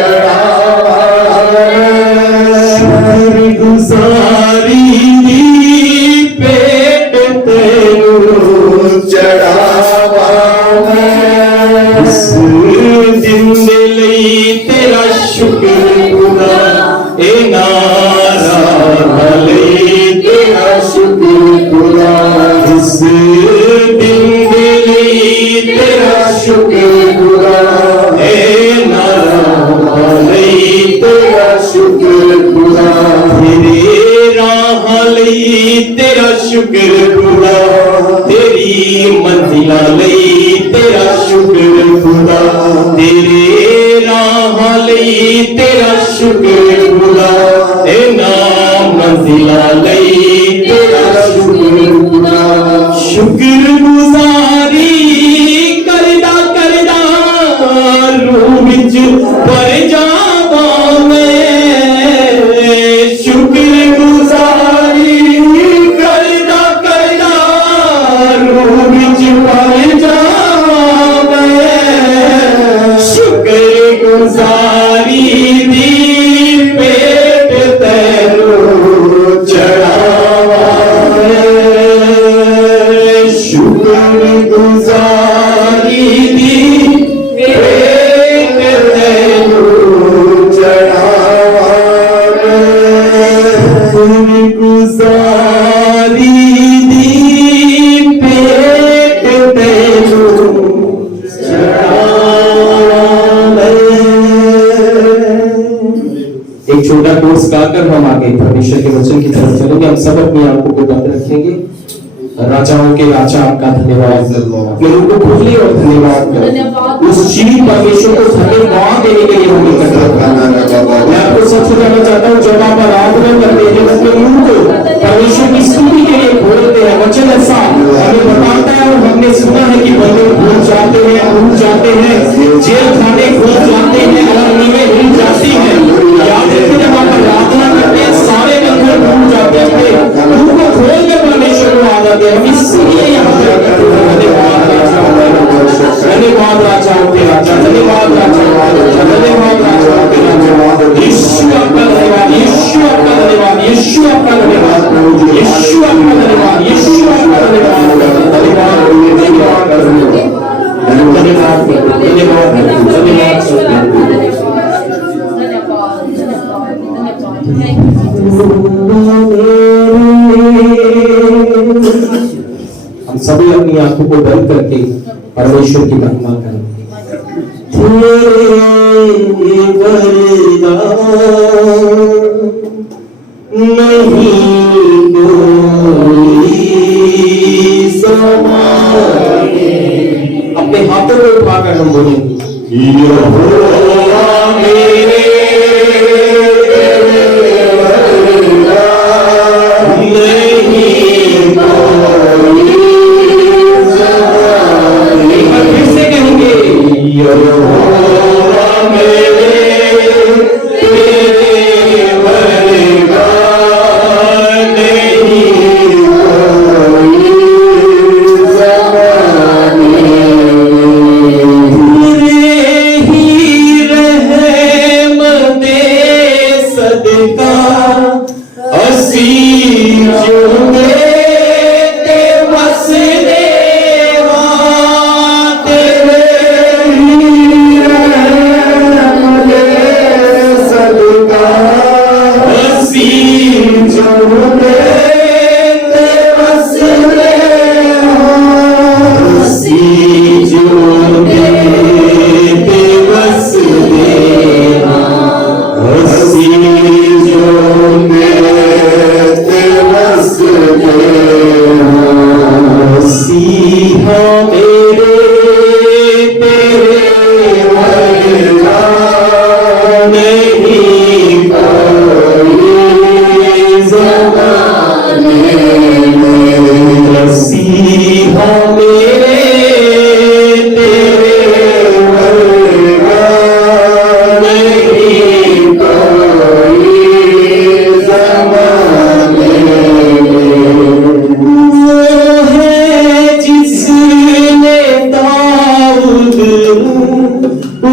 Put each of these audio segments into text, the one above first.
चढ़ावा गुजारी दी पेट तेरू चढ़ावा इस जिंदे लई तेरा शुक्र खुदा ए नारा लई तेरा शुक्र खुदा इस जिंदे लई तेरा शुक्र खुदा ए नारा लई तेरा शुक्र खुदा तेरे राह लई तेरा शुक्र खुदा तेरी मंजिला लई तेरा शुक्र खुदा तेरे राह लई तेरा शुक्र खुदा ए ना मंजिला लई तेरा शुक्र खुदा शुक्र गुजारी करदा करदा रूह विच भर जावा मैं शुक्र गुजारी करदा करदा रूह विच भर जावा मैं शुक्र गुजारी दी पेट तेरू चढ़ावा शुक्र गुजारी दी पेट तेरू चढ़ावा शुक्र गुजारी दी पेट तेरू एक छोटा कोर्स गाकर हम आगे परमेश्वर के वचन की तरफ चलेंगे। हम सब अपनी आंखों को बंद रखेंगे। राजाओं के राजा आपका धन्यवाद मेरे को खोले और धन्यवाद उस चीज परमेश्वर को धन्यवाद देने के लिए हम इकट्ठा करना है। मैं आपको सच बताना चाहता हूँ जब आप आराधना करते हैं अपने मुंह को परमेश्वर की स्तुति के लिए खोलते हैं वचन ऐसा हमें बताता है और हमने सुना है कि बंदे भूल जाते हैं भूल जाते हैं जेल खाने खुल जाते हैं और नींवें हिल जाती हैं। याद रखिए जब आप आराधना करते हैं सारे बंदे भूल जाते हैं अपने मुंह को खोल कर परमेश्वर को आदर हम इसलिए यहाँ पर धन्यवाद राजाओं के राजा धन्यवाद राजाओं के राजा धन्यवाद राजाओं के राजा यीशु आपका धन्यवाद यीशु आपका धन्यवाद यीशु आपका धन्यवाद यीशु आपका धन्यवाद यीशु आपका धन्यवाद धन्यवाद हम सभी अपनी आंखों को बंद करके परमेश्वर की महिमा करें। तेरे वरदान नहीं कोई समाए। अपने हाथों को उठाकर हम बोलेंगे यहोवा मेरे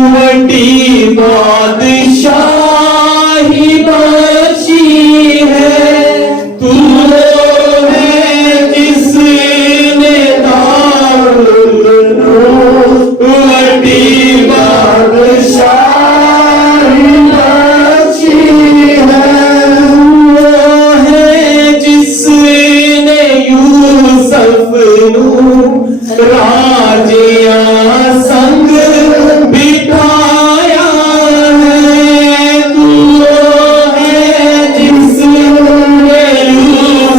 बड़ी बात राजिया संग बिठाया है, तू है जिसने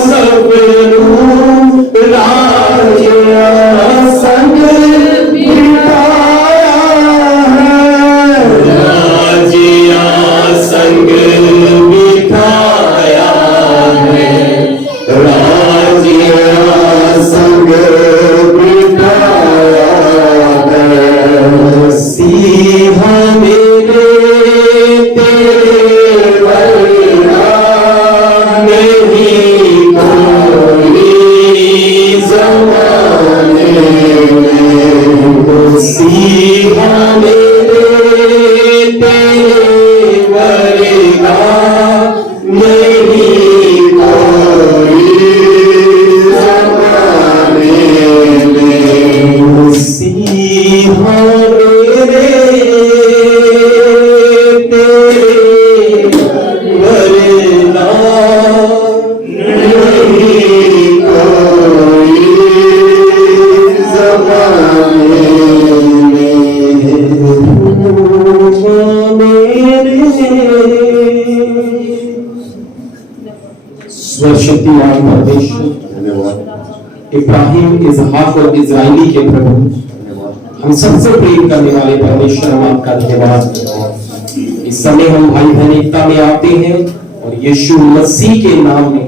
सब राजिया संग बिठाया है, राजिया संग बिठाया है, राजिया संग बिठाया है। सीहा मेरे तेरे बलिया नहीं कोई ज़माने में, सीहा मेरे तेरे बलिया नहीं कोई ज़माने में, सीहा मेरे तेरे बलिया नहीं कोई ज़माने सर्वशक्तिमान परमेश्वर, इब्राहिम, इसहाक और इस्राएली के प्रभु, हम सबसे प्रेम करने वाले परमेश्वर, हम आपका धन्यवाद। इस समय हम भाई बहन एकता में आते हैं और यीशु मसीह के नाम में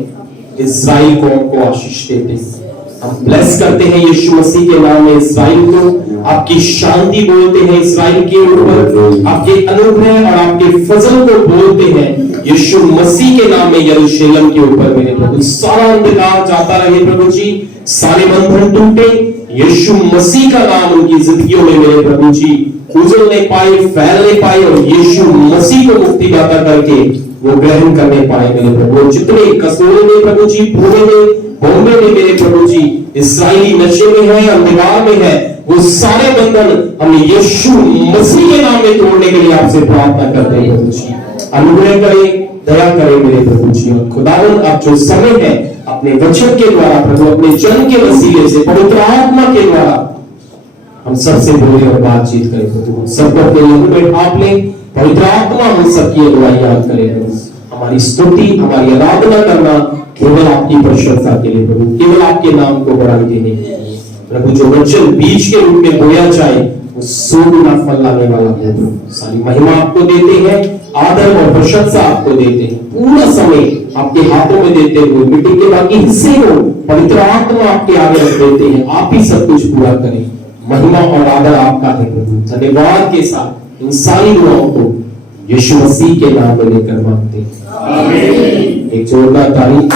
इस्राएल कौम को आशीष देते हैं। हम ब्लेस करते हैं यीशु मसीह के नाम में इस्राएल को, आपकी शांति बोलते हैं इस्राएल के ऊपर, आपके अनुग्रह और आपके फजल को बोलते हैं यीशु मसीह के नाम में यरूशलेम के ऊपर मेरे प्रभु। सारा अंधकार जाता रहे प्रभु जी, सारे बंधन टूटे, यीशु मसीह का नाम उनकी जिंदगियों में मेरे प्रभु जी उजलने पाए, फैलने पाए और यीशु मसीह को मुक्तिदाता करके वो ग्रहण करने पाए मेरे प्रभु। जितने कसोरे में प्रभु जी, पुणे में, बॉम्बे में मेरे प्रभु जी इस्राएली नशे में है, अंधकार में है, वो सारे बंधन हम यीशु मसीह के नाम में तोड़ने के लिए आपसे प्रार्थना करते हैं प्रभु जी। अनुग्रह करें, दया करें मेरे प्रभु जी। और खुदावन आप जो समय है अपने वचन के द्वारा प्रभु, अपने जन के वसीले से, पवित्र आत्मा के द्वारा हम सबसे बोले और बातचीत करें प्रभु। सबको अपने लहू में ढांप लें, पवित्र आत्मा हम सबकी अगुवाई याद करें प्रभु। हमारी स्तुति, हमारी आराधना करना केवल आपकी प्रशंसा के लिए प्रभु, केवल आपके नाम को बढ़ाई देने के लिए प्रभु। जो वचन बीज के रूप में बोया जाए वो 100 गुना फल लाने वाला है प्रभु। सारी महिमा आपको देते हैं, आदर और प्रशंसा आपको देते हैं, पूरा समय आपके हाथों में देते हुए मीटिंग के बाकी हिस्से को पवित्र आत्मा आपके आगे रख देते हैं। आप ही सब कुछ पूरा करें, महिमा और आदर आपका है प्रभु। धन्यवाद के साथ इन सारी दुआओं को यीशु मसीह के नाम में लेकर मांगते हैं, आमीन। एक जोरदार तारीफ।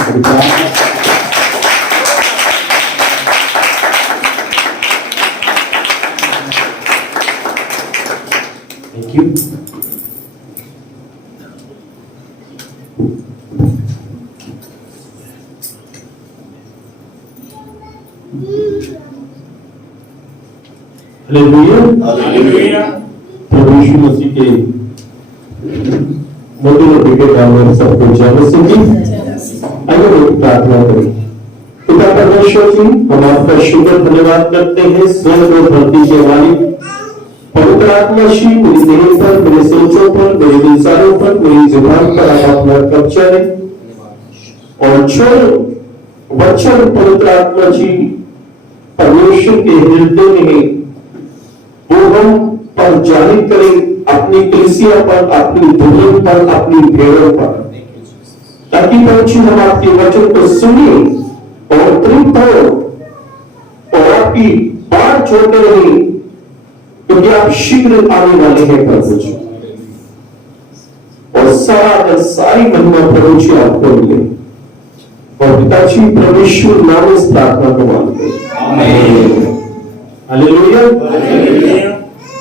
Thank you. हालेलुया। प्रभु यीशु मसीह के मधुर बेटे नाम में सबको जय मसीह। आइए लोग प्रार्थना करें। पिता परमेश्वर जी, हम आपका शुक्र धन्यवाद करते हैं, स्वर्ग और धरती के मालिक पवित्र आत्मा श्री, मेरी देह पर, मेरे सोचों पर, मेरे विचारों पर, मेरी जुबान पर आप अपना कब्जा लें और जो वचन पवित्र आत्मा जी परमेश्वर के हृदय में वो हम पर जाहिर करें अपनी कलीसिया पर, अपनी दुल्हन पर, अपनी भेड़ों पर, ताकि बच्चे हम आपके वचन को सुने और तृप्त हो और आपकी बात छोड़ते रहे, क्योंकि आप शीघ्र आने वाले हैं प्रभु जी। और सारी महिमा प्रभु जी आपको मिले और पिताजी परमेश्वर नाम इस प्रार्थना को मांगते हैं। हालेलुया।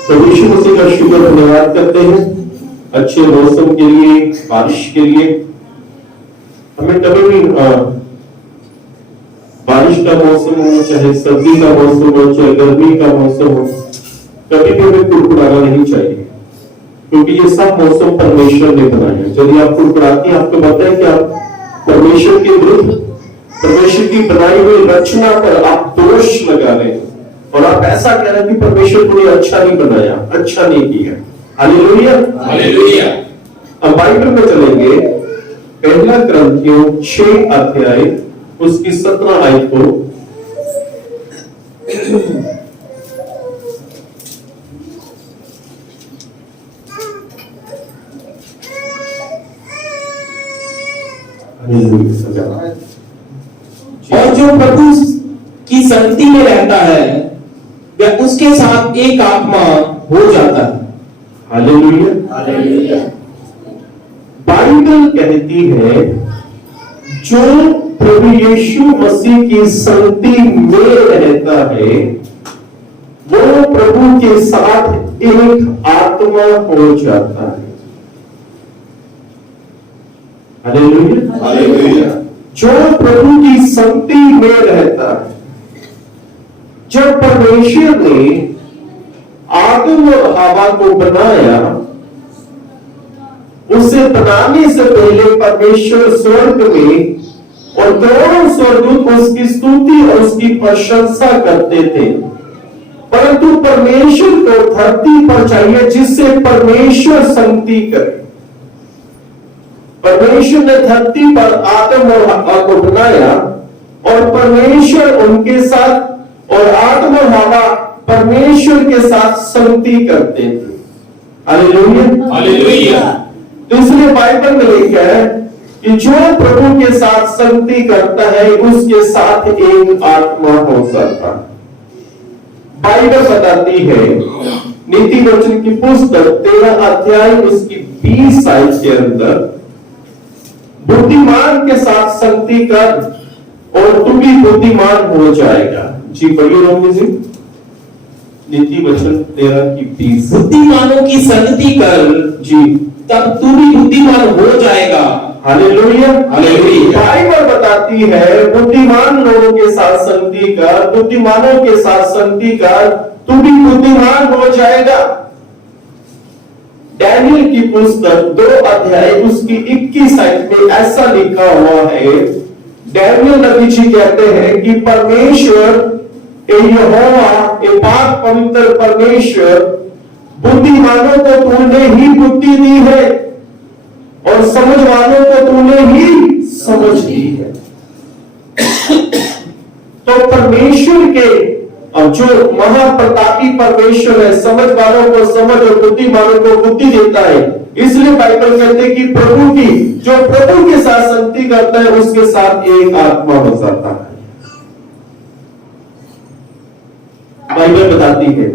प्रभु यीशु मसीह का शुक्र धन्यवाद करते हैं अच्छे मौसम के लिए, बारिश के लिए। हमें कभी भी बारिश का मौसम हो, चाहे सर्दी का मौसम हो, चाहे गर्मी का मौसम हो, कभी भी हमें कुड़कुड़ाना नहीं चाहिए, क्योंकि ये सब मौसम परमेश्वर ने बनाए हैं। यदि आप कुड़कुड़ाते हैं, आपको पता है कि आप परमेश्वर के विरुद्ध, परमेश्वर की बनाई हुई रचना पर आप दोष लगा रहे हैं। और आप ऐसा कह रहे हैं कि परमेश्वर को अच्छा नहीं बनाया, अच्छा नहीं किया। Hallelujah, hallelujah. अब बाइबल में चलेंगे, पहला क्रंथियों 6 अध्याय उसकी 17 आयत को। और जो प्रभु की संगति में रहता है वह उसके साथ एक आत्मा हो जाता है। Hallelujah, hallelujah. बाइबल कहती है जो प्रभु यीशु मसीह की संगति में रहता है वो प्रभु के साथ एक आत्मा हो जाता है। Hallelujah, hallelujah. जो प्रभु की संगति में रहता है। जब परमेश्वर ने आदम और हवा को बनाया, उसे बनाने से पहले परमेश्वर स्वर्ग में और दोनों स्वर्गदूत उसकी स्तुति और उसकी प्रशंसा करते थे, परंतु परमेश्वर को धरती पर चाहिए जिससे परमेश्वर संगति करे। परमेश्वर ने धरती पर आदम और हवा को बनाया और परमेश्वर उनके साथ और आदम और हवा परमेश्वर के साथ संगति करते थे। Hallelujah, hallelujah. तो इसलिए बाइबल में लिखा है कि जो प्रभु के साथ संगति करता है उसके साथ एक आत्मा हो जाता है। बाइबल बताती है नीति वचन की पुस्तक 13 अध्याय उसकी 20 आयत के अंदर, बुद्धिमान के साथ संगति कर और तू भी बुद्धिमान हो जाएगा। जी पढ़िए रोमी जी, नीति वचन 13 की 20। बुद्धिमानों की संगति कर जी, तब तू भी बुद्धिमान हो जाएगा। Hallelujah, hallelujah. बाइबल बताती है बुद्धिमान लोगों के साथ संगति कर, बुद्धिमानों के साथ संगति कर, तू भी बुद्धिमान हो जाएगा। डैनियल की पुस्तक 2 अध्याय उसकी 21 आयत में ऐसा लिखा हुआ है। डैनियल नबी जी कहते हैं कि परमेश्वर यहोवा पाक पवित्र परमेश्वर बुद्धिमानों को तूने ही बुद्धि दी है और समझवानों को तूने ही समझ दी है। तो परमेश्वर के और जो महाप्रतापी परमेश्वर है, समझ वालों को समझ और बुद्धिमानों को बुद्धि देता है। इसलिए बाइबल कहते हैं कि प्रभु की जो प्रभु के साथ संगति करता है उसके साथ एक आत्मा हो जाता है। बाइबल बताती है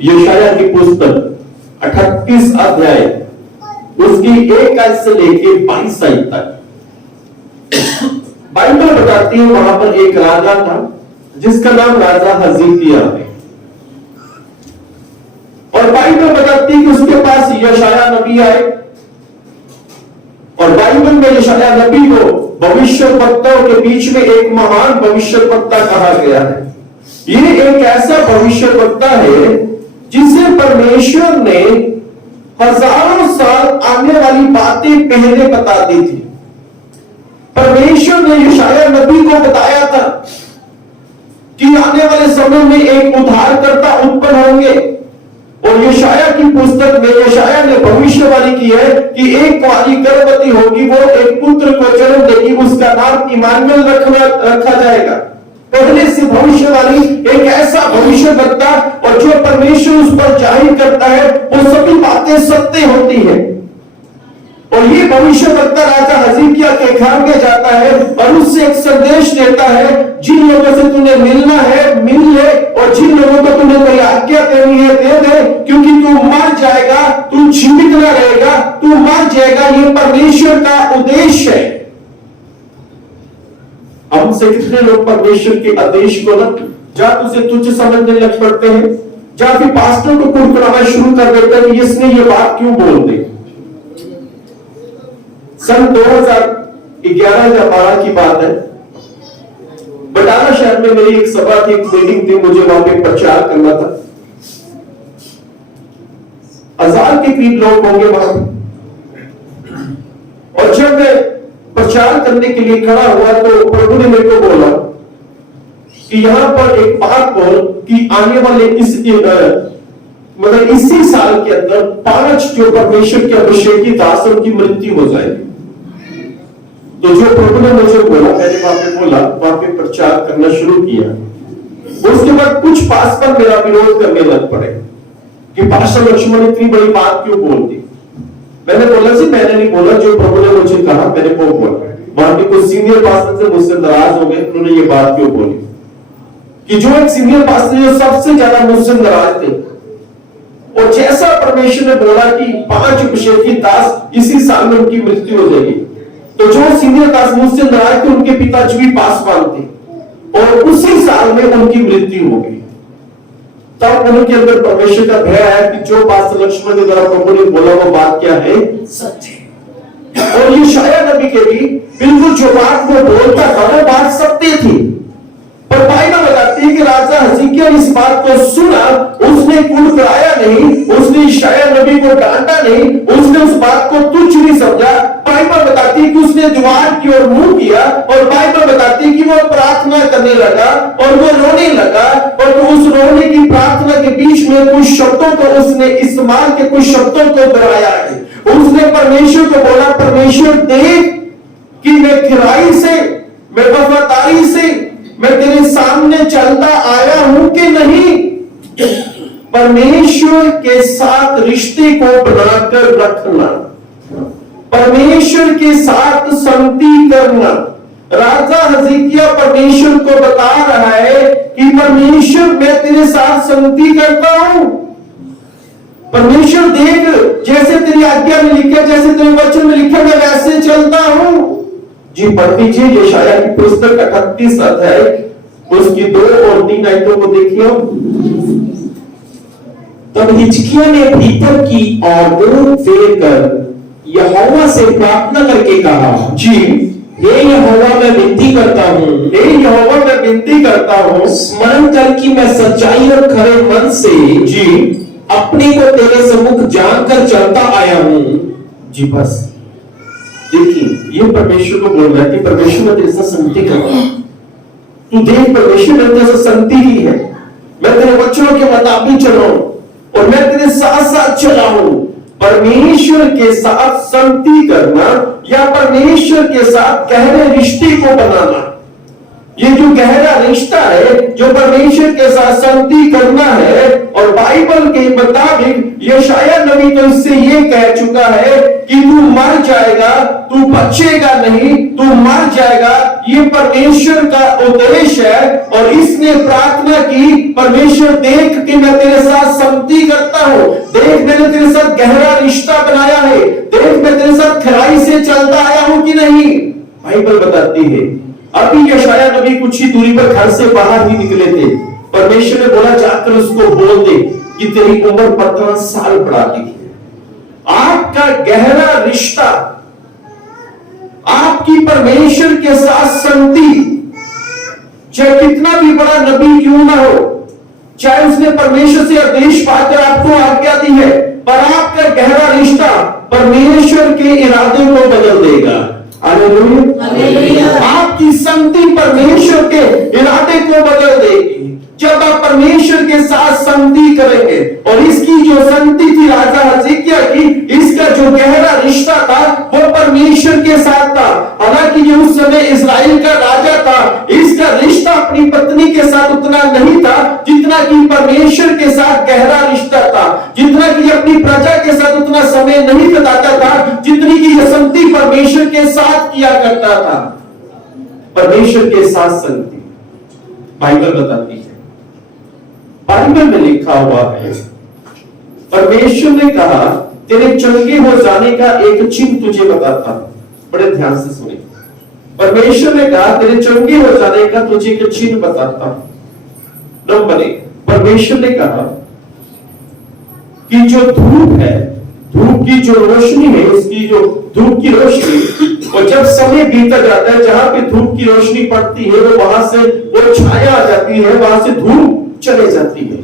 यशायाह की पुस्तक 38 अध्याय उसकी 1 आयत से लेकर 22 आयत तक बाइबल बताती है वहां पर एक राजा था जिसका नाम राजा हिजकिय्याह है। और बाइबल बताती है कि उसके पास यशायाह नबी आए और बाइबल में यशायाह नबी को भविष्यवक्ताओं के बीच में एक महान भविष्यवक्ता कहा गया है। ये एक ऐसा भविष्यवक्ता है जिसे परमेश्वर ने हजारों साल आने वाली बातें पहले बता दी थी। परमेश्वर ने यशायाह नबी को बताया था कि आने वाले समय में एक उद्धारकर्ता उत्पन्न होंगे। और यशायाह की पुस्तक में यशायाह ने भविष्यवाणी की है कि एक कुंवारी गर्भवती होगी, वो एक पुत्र को जन्म देगी, उसका नाम इमानुएल रखा जाएगा। पहले से भविष्यवाणी एक ऐसा भविष्यवक्ता और जो परमेश्वर उस पर जाहिर करता है वो सभी बातें सत्य होती है। और ये भविष्यवक्ता राजा हिजकिय्याह के घर में जाता है और उससे एक संदेश देता है, जिन लोगों से तूने मिलना है मिल ले और जिन लोगों को तूने कोई आज्ञा देनी है दे दे, क्योंकि तू मर जाएगा, तू जीवित न रहेगा, तू मर जाएगा। ये परमेश्वर का उद्देश्य है। हमसे कितने लोग परमेश्वर के आदेश को ना जा तुझे तुच्छ समझने लग पड़ते हैं, जा फिर पास्टर को कुड़कुड़ाना शुरू कर देते हैं कि इसने ये बात क्यों बोल दी। सन 2011 या 12 की बात है, बटाला शहर में मेरी एक सभा थी, एक मीटिंग थी, मुझे वहां पे प्रचार करना था। 1000 के करीब लोग होंगे वहां। और जब मैं प्रचार करने के लिए खड़ा हुआ तो प्रभु ने मेरे को बोला कि यहाँ पर एक बात बोल कि आने वाले मतलब इसी साल के अंदर 5 जो परमेश्वर के अभिषेकी दास उनकी मृत्यु हो जाएगी। तो जो प्रभु ने मुझे बोला, मैंने वहां पे बोला, वहां पे प्रचार करना शुरू किया। उसके बाद कुछ पास्टर मेरा विरोध करने लग पड़े कि पास्टर लक्ष्मण इतनी बड़ी बात क्यों बोल दी। मैंने बोला जी मैंने नहीं बोला, जो प्रभु ने मुझे कहा मैंने वो बोला। वहां के कुछ सीनियर पास्टर से मुझसे नाराज हो गए, उन्होंने ये बात क्यों बोली कि जो एक सीनियर पास्टर जो सबसे ज्यादा मुझसे नाराज थे, और जैसा परमेश्वर ने बोला कि 5 अभिषेकी दास इसी साल में उनकी मृत्यु हो जाएगी, तो जो सीनियर दास मुझसे नाराज थे उनके पिताजी भी पासवान थे और उसी साल में उनकी मृत्यु हो गई। तब उनके अंदर परमेश्वर का भय है कि जो पास्टर लक्ष्मण के द्वारा प्रभु ने बोला वो बात क्या है, सत्य। और ये शायद नबी के भी बिल्कुल जो बात वो बोलता था वो बात सत्य थी। पर बाइबल बताती है कि राजा हिजकिय्याह ने इस बात को सुना, उसने कुड़कुड़ाया नहीं, उसने शायद नबी को डांटा नहीं, उसने उस बात को तुच्छ नहीं समझा। बाइबल बताती है कि उसने दीवार की ओर मुंह किया, और बाइबल बताती है कि वो प्रार्थना करने लगा और वो रोने लगा, और उस रोने की प्रार्थना के बीच में कुछ शब्दों को उसने इस्तेमाल के कुछ शब्दों को दोहराया है। उसने परमेश्वर को बोला, परमेश्वर देख कि मैं खिराई से, मैं वफादारी से मैं तेरे सामने चलता आया हूं कि नहीं। परमेश्वर के साथ रिश्ते को बनाकर रखना, परमेश्वर के साथ संगति करना। राजा हिजकिय्याह परमेश्वर को बता रहा है कि परमेश्वर मैं तेरे साथ संगति करता हूं। परमेश्वर देख, जैसे तेरी आज्ञा में लिखा, जैसे तेरे वचन में लिखा, मैं वैसे चलता हूं। जी पढ़ दीजिए यशायाह की पुस्तक 38 अध्याय उसकी 2 और 3 आयतों को देखिए। तब हिजकिय्याह ने भीतर की ओर मुंह फेर कर यहोवा से प्रार्थना करके कहा, जी हे यहोवा मैं विनती करता हूँ, हे यहोवा मैं विनती करता हूँ, स्मरण कर कि मैं सच्चाई और खरे मन से जी अपने को तेरे सम्मुख जानकर चलता आया हूँ। जी बस देखिए ये परमेश्वर को बोल रहा है कि परमेश्वर मैं तेरे साथ संगति कर रहा हूं। तू देख परमेश्वर ने तेरे साथ संगति की है, मैं तेरे वचनों के मुताबिक चलाऊं और मैं तेरे साथ साथ चला हूं। परमेश्वर के साथ संगति करना या परमेश्वर के साथ गहरे रिश्ते को बनाना, ये जो गहरा रिश्ता है जो परमेश्वर के साथ संगति करना है। और बाइबल के मुताबिक यशायाह नबी तो इससे ये कह चुका है कि तू मर जाएगा, तू बचेगा नहीं, तू मर जाएगा। ये परमेश्वर का उद्देश्य है। और इसने प्रार्थना की, परमेश्वर देख कि मैं तेरे साथ संगति करता हूं, देख मैंने तेरे साथ गहरा रिश्ता बनाया है, देख मैं तेरे साथ खराई से चलता आया हूं कि नहीं। बाइबल बताती है अभी यशायाह नबी कुछ ही दूरी पर घर से बाहर ही निकले थे, परमेश्वर ने बोला जाकर उसको बोल दे कि तेरी उम्र 15 साल बढ़ा दी है। आपका गहरा रिश्ता, आपकी परमेश्वर के साथ संगति, चाहे कितना भी बड़ा नबी क्यों ना हो, चाहे उसने परमेश्वर से आदेश पाकर आपको आज्ञा दी है, पर आपका गहरा रिश्ता परमेश्वर के इरादे को बदल देगा। हालेलुया। आपकी संगति परमेश्वर के इरादे को बदल देगी जब आप परमेश्वर के साथ संगति करेंगे। और इसकी जो संगति थी राजा हिजकिय्याह की, इसका जो गहरा रिश्ता था वो परमेश्वर के साथ था। हालांकि ये उस समय इस्राएल का राजा था, इसका रिश्ता अपनी पत्नी के साथ उतना नहीं था जितना कि परमेश्वर के साथ गहरा रिश्ता था, जितना कि अपनी प्रजा के साथ उतना समय नहीं बिताता था जितनी की यह संगति परमेश्वर के साथ किया करता था। परमेश्वर के साथ संगति बाइबल बताती है, बाइबल में लिखा हुआ है, परमेश्वर ने कहा तेरे चंगे हो जाने का एक चिन्ह तुझे बताता हूं। बड़े ध्यान से सुनिए, परमेश्वर ने कहा तेरे चंगे हो जाने का तुझे एक चिन्ह बताता हूं। नंबर 1, परमेश्वर ने कहा कि जो धूप है, धूप की जो रोशनी है, उसकी जो धूप की रोशनी, और जब समय बीता जाता है जहां पे धूप की रोशनी पड़ती है वो वहां से वो छाया आ जाती है, वहां से धूप चले जाती है।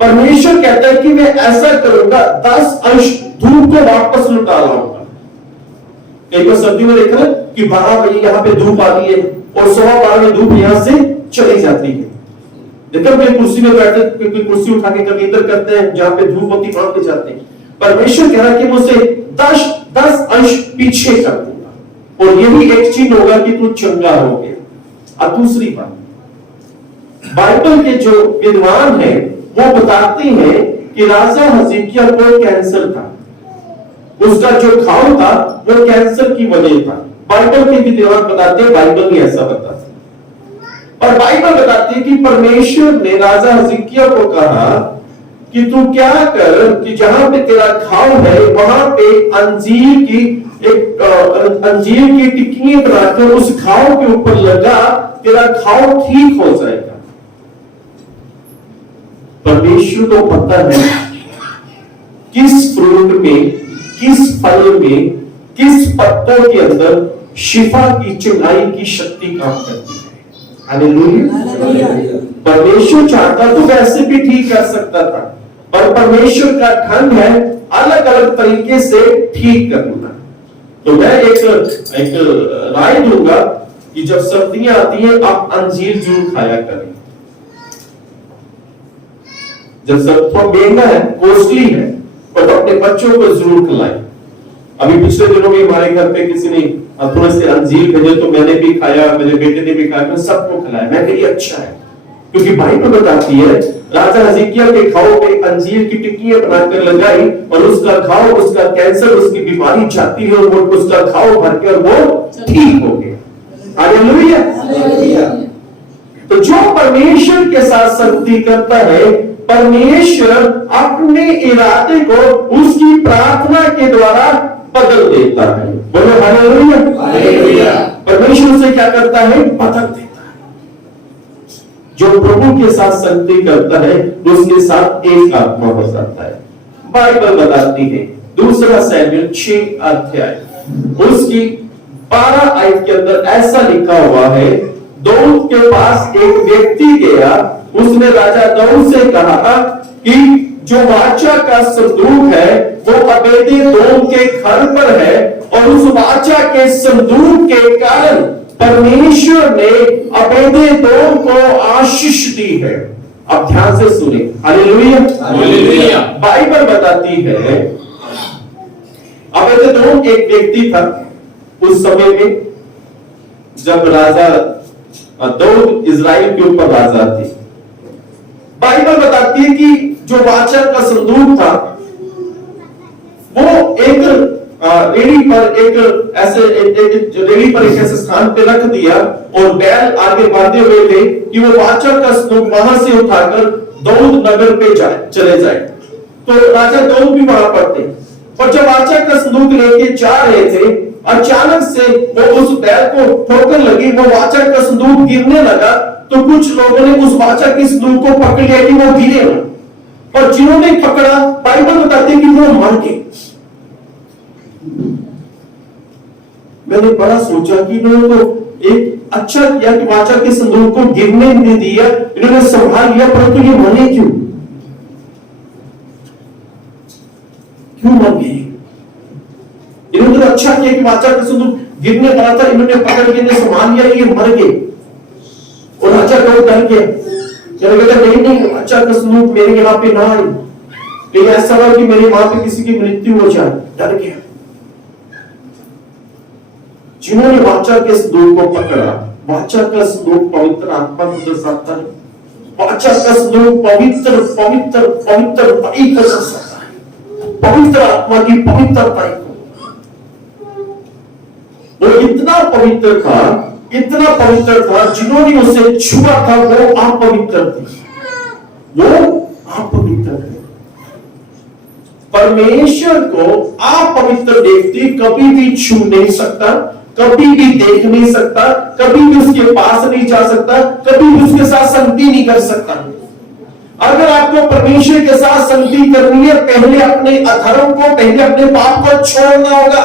परमेश्वर कहता है कि मैं ऐसा करूंगा, 10 अंश धूप को वापस लौटा लाऊंगा। एक बार सर्दी में देखा कि 12 बजे यहां पे धूप आती है और 12:15 में धूप यहां से चली जाती है। देखो अपनी कुर्सी में बैठे, कोई कुर्सी उठा के कभी इधर करते हैं, जहां पे धूप होती वहां पे जाते हैं। परमेश्वर कह रहा है कि मुझसे 10 अंश पीछे कर दूंगा, और यही एक चिन्ह होगा कि तू चंगा हो गया। अब दूसरी बात, बाइबल के जो विद्वान हैं वो बताते हैं कि राजा हिजकिय्याह को कैंसर था, उसका जो घाव था वो कैंसर की वजह था। बाइबल के विद्वान बताते हैं, बाइबल नहीं ऐसा बताता। और बाइबल बताती है कि परमेश्वर ने राजा हिजकिय्याह को कहा कि तू क्या कर कि जहां पे तेरा घाव है वहां पे अंजीर की टिक्कियां बनाकर उस घाव के ऊपर लगा, तेरा घाव ठीक हो जाएगा। परमेश्वर को पता है किस फ्रूट में, किस फल में, किस पत्तों के अंदर शिफा की, चंगाई की शक्ति काम करती है। हालेलुया। परमेश्वर चाहता तो वैसे भी ठीक कर सकता था, पर परमेश्वर का ढंग है अलग अलग तरीके से ठीक करना। तो मैं एक राय दूंगा कि जब सर्दियां आती हैं आप अंजीर जरूर खाया करें। जब सब थोड़ा महंगा है, कॉस्टली है, पर अपने बच्चों को जरूर खिलाएं। अभी पिछले दिनों में हमारे घर पे किसी ने थोड़े से अंजीर भेजे, तो मैंने भी खाया, मेरे बेटे ने भी खाया, मैं सबको खिलाया। मैं कही अच्छा है, क्योंकि बाइबल बताती है राजा हिजकिय्याह के घाव पे अंजीर की टिक्कियां बनाकर लगाई, और उसका घाव, उसका कैंसर, उसकी बीमारी जाती है, और वो उसका घाव भर के वो ठीक हो गया। हालेलुया। तो जो परमेश्वर के साथ संगति करता है, परमेश्वर अपने इरादे को उसकी प्रार्थना के द्वारा बदल देता है। बोलो हालेलुया। परमेश्वर से क्या करता है? बदल देता है। जो प्रभु के साथ संगति करता है उसके साथ एक आत्मा हो जाता है। बाइबल बताती है दूसरा शमूएल 6 अध्याय उसकी 12 आयत के अंदर ऐसा लिखा हुआ है, दाऊद के पास एक व्यक्ति गया, उसने राजा दाऊद से कहा कि जो वाचा का संदूक है वो अबेद-एदोम के घर पर है, और उस वाचा के संदूक के कारण परमेश्वर ने अबेद-एदोम को आशीष दी है। अब ध्यान से सुने। हालेलुया। बाइबल बताती है अबेद-एदोम एक व्यक्ति था उस समय में जब राजा दाऊद इजराइल के ऊपर राजा थे। बाइबल बताती है कि जो वाचा का संदूक था वो एक रेडी पर एक ऐसे स्थान पे रख दिया, और बैल आगे बांधे हुए थे कि वो वाचा का संदूक वहां से उठाकर दाऊद नगर पे चले जाए। तो राजा दाऊद भी वहां पर थे, और जब वाचा का संदूक लेके जा रहे थे, अचानक से वो उस बैल को ठोकर लगी, वो वाचा का संदूक गिरने लगा। तो कुछ लोगों ने उस वाचा के संदूक को पकड़ लिया कि वो गिरे ना, और जिन्होंने पकड़ा बाइबल बताती है कि वो मर गए। मैंने बड़ा सोचा कि इन्होंने तो एक अच्छा किया कि वाचा के संदूक को गिरने नहीं दिया, इन्होंने संभाल लिया, परंतु ये मरे क्यों मर गए? इन्होंने तो अच्छा किया कि वाचा का संदूक गिरने वाला था, इन्होंने पकड़ के संभाल लिया, ये मर गए। और राजा को डर गया, नहीं अच्छा का संदूक मेरे यहाँ पे ना आए, कहीं ऐसा हो कि मेरे वहां पे किसी की मृत्यु हो जाए। डर गया। जिन्होंने वाचा के संदूक को पकड़ा, वाचा का संदूक पवित्र आत्मा को दर्शाता है। वाचा का संदूक पवित्र पवित्र पवित्र पाई को दर्शाता है, पवित्र आत्मा की पवित्रता को। वो इतना पवित्र था, इतना पवित्र था, जिन्होंने उसे छुआ था वो अपवित्र थे, वो अपवित्र थे। परमेश्वर को अपवित्र व्यक्ति कभी भी छू नहीं सकता, कभी भी देख नहीं सकता, कभी भी उसके पास नहीं जा सकता, कभी भी उसके साथ संगति नहीं कर सकता। अगर आपको परमेश्वर के साथ संगति करनी है, पहले अपने अधर्म को, पहले अपने पाप को छोड़ना होगा,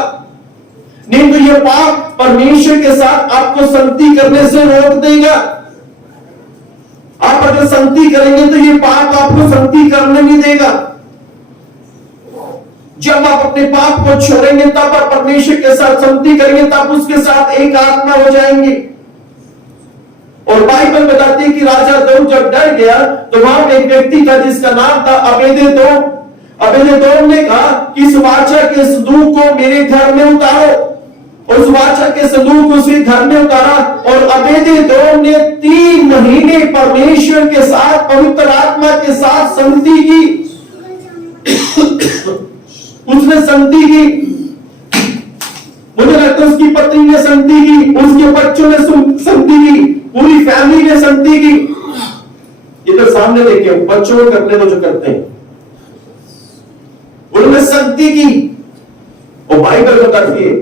नहीं तो यह पाप परमेश्वर के साथ आपको संगति करने से रोक देगा। आप अगर संगति करेंगे तो यह पाप आपको संगति करने नहीं देगा। जब आप अपने पाप को छोड़ेंगे तब आप परमेश्वर के साथ संगति करेंगे, तब उसके साथ एक आत्मा हो जाएंगे। और बाइबल बताती है कि राजा दाऊद जब डर गया तो वहां पे एक व्यक्ति था जिसका नाम था अबेदेदोम। अबेदेदोम ने कहा कि इस वाचा के संदूक को मेरे घर में उतारो। उस वाचा के संदूक को उसके घर में उतारा और अबेदेदोम ने 3 महीने परमेश्वर के साथ, पवित्र आत्मा के साथ संगति की। उसने संगति की, मुझे लगता है उसकी पत्नी ने संगति की, उसके बच्चों ने संगति की, पूरी फैमिली ने संगति की। इधर सामने देखिए, बच्चों को करने दो जो करते हैं। उन्होंने संगति की और बाइबल बताती है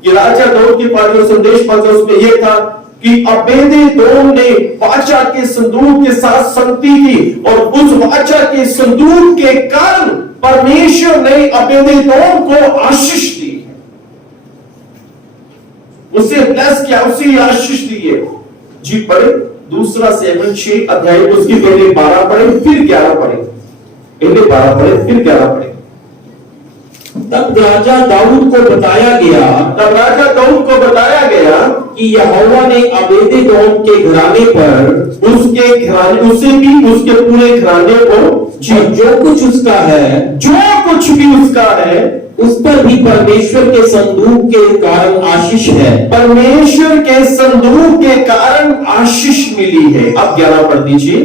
कि राजा दाऊद के पास जो संदेश पहुंचा उसमें यह था कि अबेदेदोम ने वाचा के संदूक के साथ संगति की और उस वाचा के संदूक के कारण परमेश्वर ने अबेदेदोम को आशीष दी, उसे ब्लेस किया, उसे आशीष दी है। जी पढ़े, दूसरा सेवक 6 अध्याय, उसकी पहले 12 पढ़े फिर 11 पढ़े, पहले 12 पढ़े फिर 11 पढ़े। तब राजा दाऊद को बताया गया कि यहोवा ने अबेदेदोम के घराने पर, उसे भी उसके पूरे घराने को, जो कुछ उसका है, जो कुछ भी उसका है, उस पर भी परमेश्वर के संदूक के कारण आशीष है। परमेश्वर के संदूक के कारण आशीष मिली है। अब 11 पढ़ दीजिए।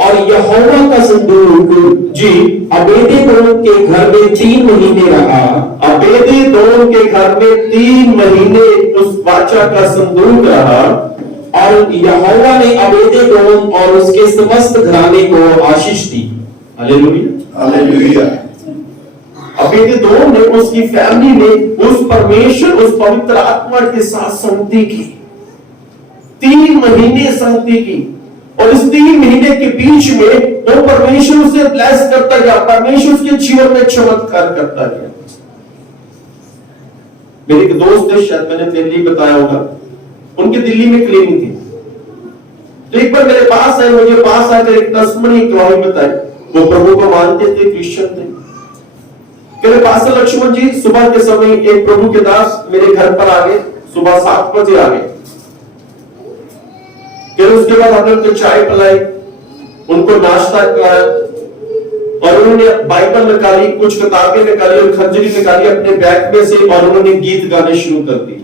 और यहोवा का संदूक जी अबेदेदोम के घर में 3 महीने रहा। अबेदेदोम के घर में 3 महीने उस वाचा का संदूक रहा और यहोवा ने अबेदेदोम और उसके समस्त घराने को आशीष दी। Hallelujah, hallelujah. अबेदेदोम ने, उसकी फैमिली ने उस परमेश्वर, उस पवित्र आत्मा के साथ संगति की, 3 महीने संगति की और इस 3 महीने के बीच में वो परमेश्वर उसे ब्लेस करता गया, परमेश्वर उसके जीवन में चमत्कार करता गया। मेरे एक दोस्त थे, शायद मैंने पहले ही बताया होगा, उनके दिल्ली में क्लिनिक थी। तो एक बार मेरे पास आए, मुझे पास आकर एक तस्मनी गवाही बताई। वो प्रभु को मानते थे, क्रिश्चियन थे। कहते पास्टर लक्ष्मण जी, सुबह के समय एक प्रभु के दास मेरे घर पर आ गए, सुबह 7 बजे आ गए। फिर उसके बाद हमने उनको चाय पिलाई, उनको नाश्ता कराया और उन्होंने बाइबल निकाली, कुछ किताबें निकाली और खंजरी निकाली अपने बैग में से और उन्होंने गीत गाने शुरू कर दिए।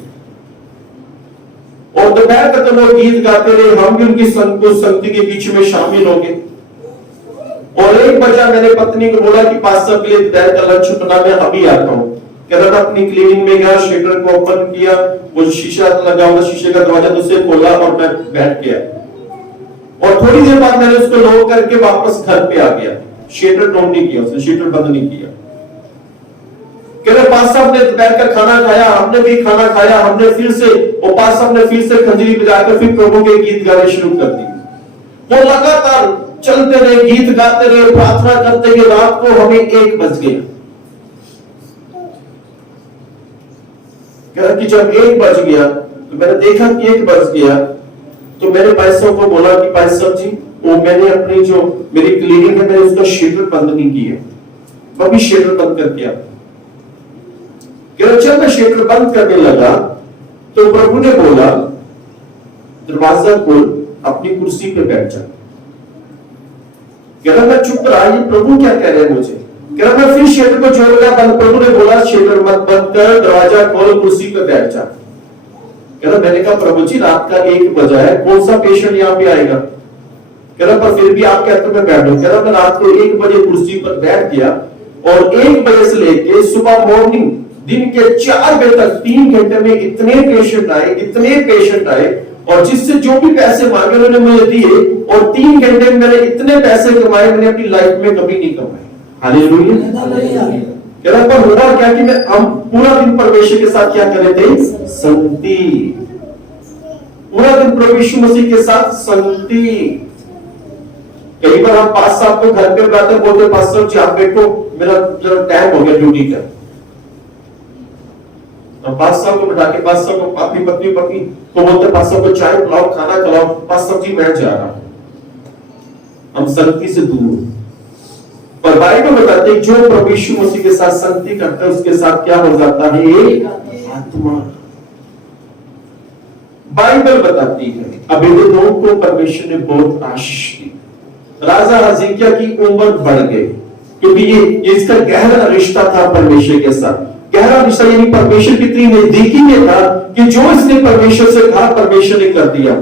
और दोपहर तक वो गीत गाते रहे, हम भी उनकी संगति के बीच में शामिल हो गए। और 1 बजा मैंने पत्नी को बोला कि पास्टर के लिए दोपहर का लंच बना, मैं अभी आता हूँ। कहता था अपनी क्लीनिंग में गया, शटर को ओपन किया, वो शीशा लगा हुआ, शीशे का दरवाजा उसे खोला और मैं बैठ गया। और थोड़ी देर बाद मैंने उसको लॉक करके वापस घर पे आ गया। शटर ऑन नहीं किया, उसने शटर बंद नहीं किया। कहते पास साहब ने दोपहर का खाना खाया, हमने भी खाना खाया, हमने फिर से, और पास साहब ने फिर से खंजरी बजाकर फिर प्रभु के गीत गाने शुरू कर दिए। वो लगातार चलते रहे, गीत गाते रहे, प्रार्थना करते गए। रात को हमें 1 बज गया। कि जब 1 बज गया तो मैंने देखा कि 1 बज गया, तो मैंने भाई साहब को बोला कि भाई साहब जी, वो मैंने अपनी जो मेरी क्लिनिक है, मैंने उसका शटर बंद नहीं किया, मैं भी शटर बंद कर दिया। जब मैं शटर बंद करने लगा तो प्रभु ने बोला, दरवाजा खोल, अपनी कुर्सी पे बैठ जा। मैं चुप रहा, ये प्रभु क्या कह रहे हैं मुझे। मैं फिर शटर को जोड़ लगा बंद। प्रभु ने बोला शटर मत बंद कर, दरवाजा खोल, कुर्सी पे बैठ जा। मैंने कहा प्रभु जी, रात का 1 बजा है, कौन सा पेशेंट यहाँ पे आएगा। पर फिर भी आप कहते मैं बैठूं। मैं रात को 1 बजे कुर्सी पर बैठ गया और 1 बजे से लेके सुबह मॉर्निंग दिन के 4 बजे तक 3 घंटे में इतने पेशेंट आए और जिससे जो भी पैसे मांगे उन्होंने मुझे दिए और 3 घंटे में मैंने इतने पैसे कमाए, मैंने अपनी लाइफ में कभी नहीं कमाए। हालेलुया। पर हुआ क्या कि हम पूरा दिन परमेश्वर के साथ क्या कर रहे थे, संगति। पूरा दिन प्रभु यीशु मसीह के साथ संगति। कई बार हम पास साहब को घर पे बुलाते, बोलते पास्टर जी आप बैठो, मेरा टाइम हो गया ड्यूटी का। हम पास साहब को बिठा के, पास साहब को अपनी पत्नी को बोलते, पास साहब को चाय पिलाओ, खाना खिलाओ, पास साहब जी मैं जा रहा हूं। हम संगति से दूर। पर बाइबल बताते हैं जो प्रभु यीशु मसीह के साथ संगति करता है उसके साथ क्या हो जाता है, एक आत्मा। बाइबल बताती है अबेदोम को परमेश्वर ने बहुत आशीष दी। राजा हिजकिय्याह की उम्र बढ़ गई क्योंकि ये इसका गहरा रिश्ता था परमेश्वर के साथ। गहरा रिश्ता यानी परमेश्वर कितनी नजदीकी में था कि जो इसने परमेश्वर से कहा परमेश्वर ने कर दिया।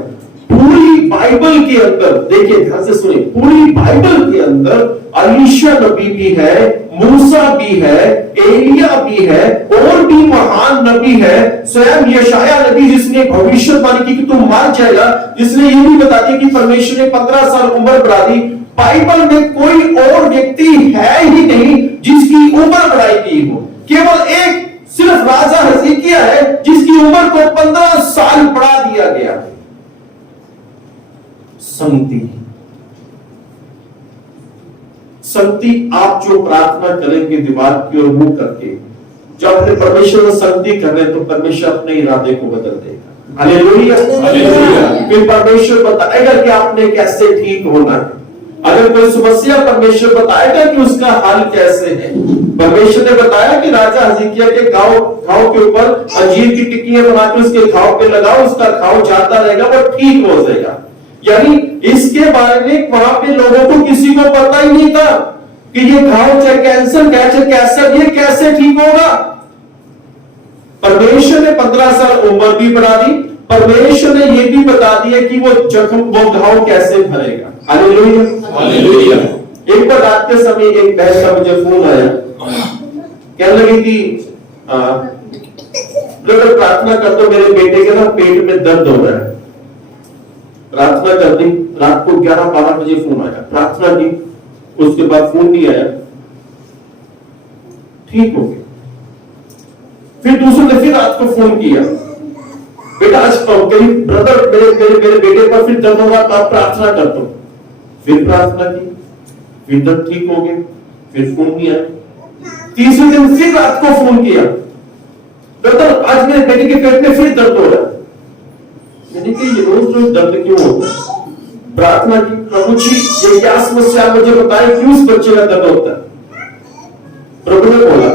पूरी बाइबल के अंदर देखिए, ध्यान से सुनिए, पूरी बाइबल के अंदर अलीशा नबी भी है, मूसा भी है, एलिया भी है, और भी महान नबी है। स्वयं यशाया नबी जिसने भविष्यवाणी की कि तू मर जाएगा, जिसने ये भी बता दिया कि परमेश्वर ने 15 साल उम्र बढ़ा दी। बाइबल में कोई और व्यक्ति है ही नहीं जिसकी उम्र बढ़ाई गई हो। केवल एक सिर्फ राजा हिजकिय्याह है जिसकी उम्र को 15 साल बढ़ा दिया गया। संगति आप जो प्रार्थना करेंगे दीवार की ओर मुंह करके, जब अपने परमेश्वर से संगति कर रहे हैं तो परमेश्वर अपने इरादे को बदल देगा। Hallelujah, hallelujah. फिर परमेश्वर बताएगा कि आपने कैसे ठीक होना है। अगर कोई समस्या, परमेश्वर बताएगा कि उसका हल कैसे है। परमेश्वर ने बताया कि राजा हिजकिय्याह के घाव के ऊपर अंजीर की टिक्कियां बनाकर उसके घाव पे लगाओ, उसका घाव जाता रहेगा, वो ठीक हो जाएगा। यानी इसके बारे में वहां पे लोगों को किसी को पता ही नहीं था कि ये घाव चाहे कैंसर कैंसर ये कैसे ठीक होगा। परमेश्वर ने 15 साल उम्र भी बढ़ा दी। परमेश्वर ने ये भी बता दिया कि वो जख्म, वो घाव कैसे भरेगा। Hallelujah, hallelujah. एक बार रात के समय एक बहन का मुझे फोन आया, कहने लगी कि ब्रदर प्रार्थना कर दो, मेरे बेटे के ना पेट में दर्द हो रहा है। प्रार्थना कर दी, रात को 11-12 बजे फोन आया, प्रार्थना की, उसके बाद फोन नहीं आया, ठीक हो गया। फिर दूसरे ने फिर रात को फोन किया, बेटा आज कहीं ब्रदर मेरे बेटे पर फिर दर्द होगा तो आप प्रार्थना कर दो। फिर प्रार्थना की, फिर दर्द ठीक हो गया, फिर फोन नहीं आया। तीसरे दिन फिर रात को फोन किया, ब्रदर आज मेरे बेटे के पेट में फिर दर्द हो रहा है। मैंने कहा ये रोज दर्द क्यों होता है? प्रार्थना की, प्रभु जी ये क्या समस्या मुझे बताएं, क्यों इस बच्चे का दर्द होता है? प्रभु ने बोला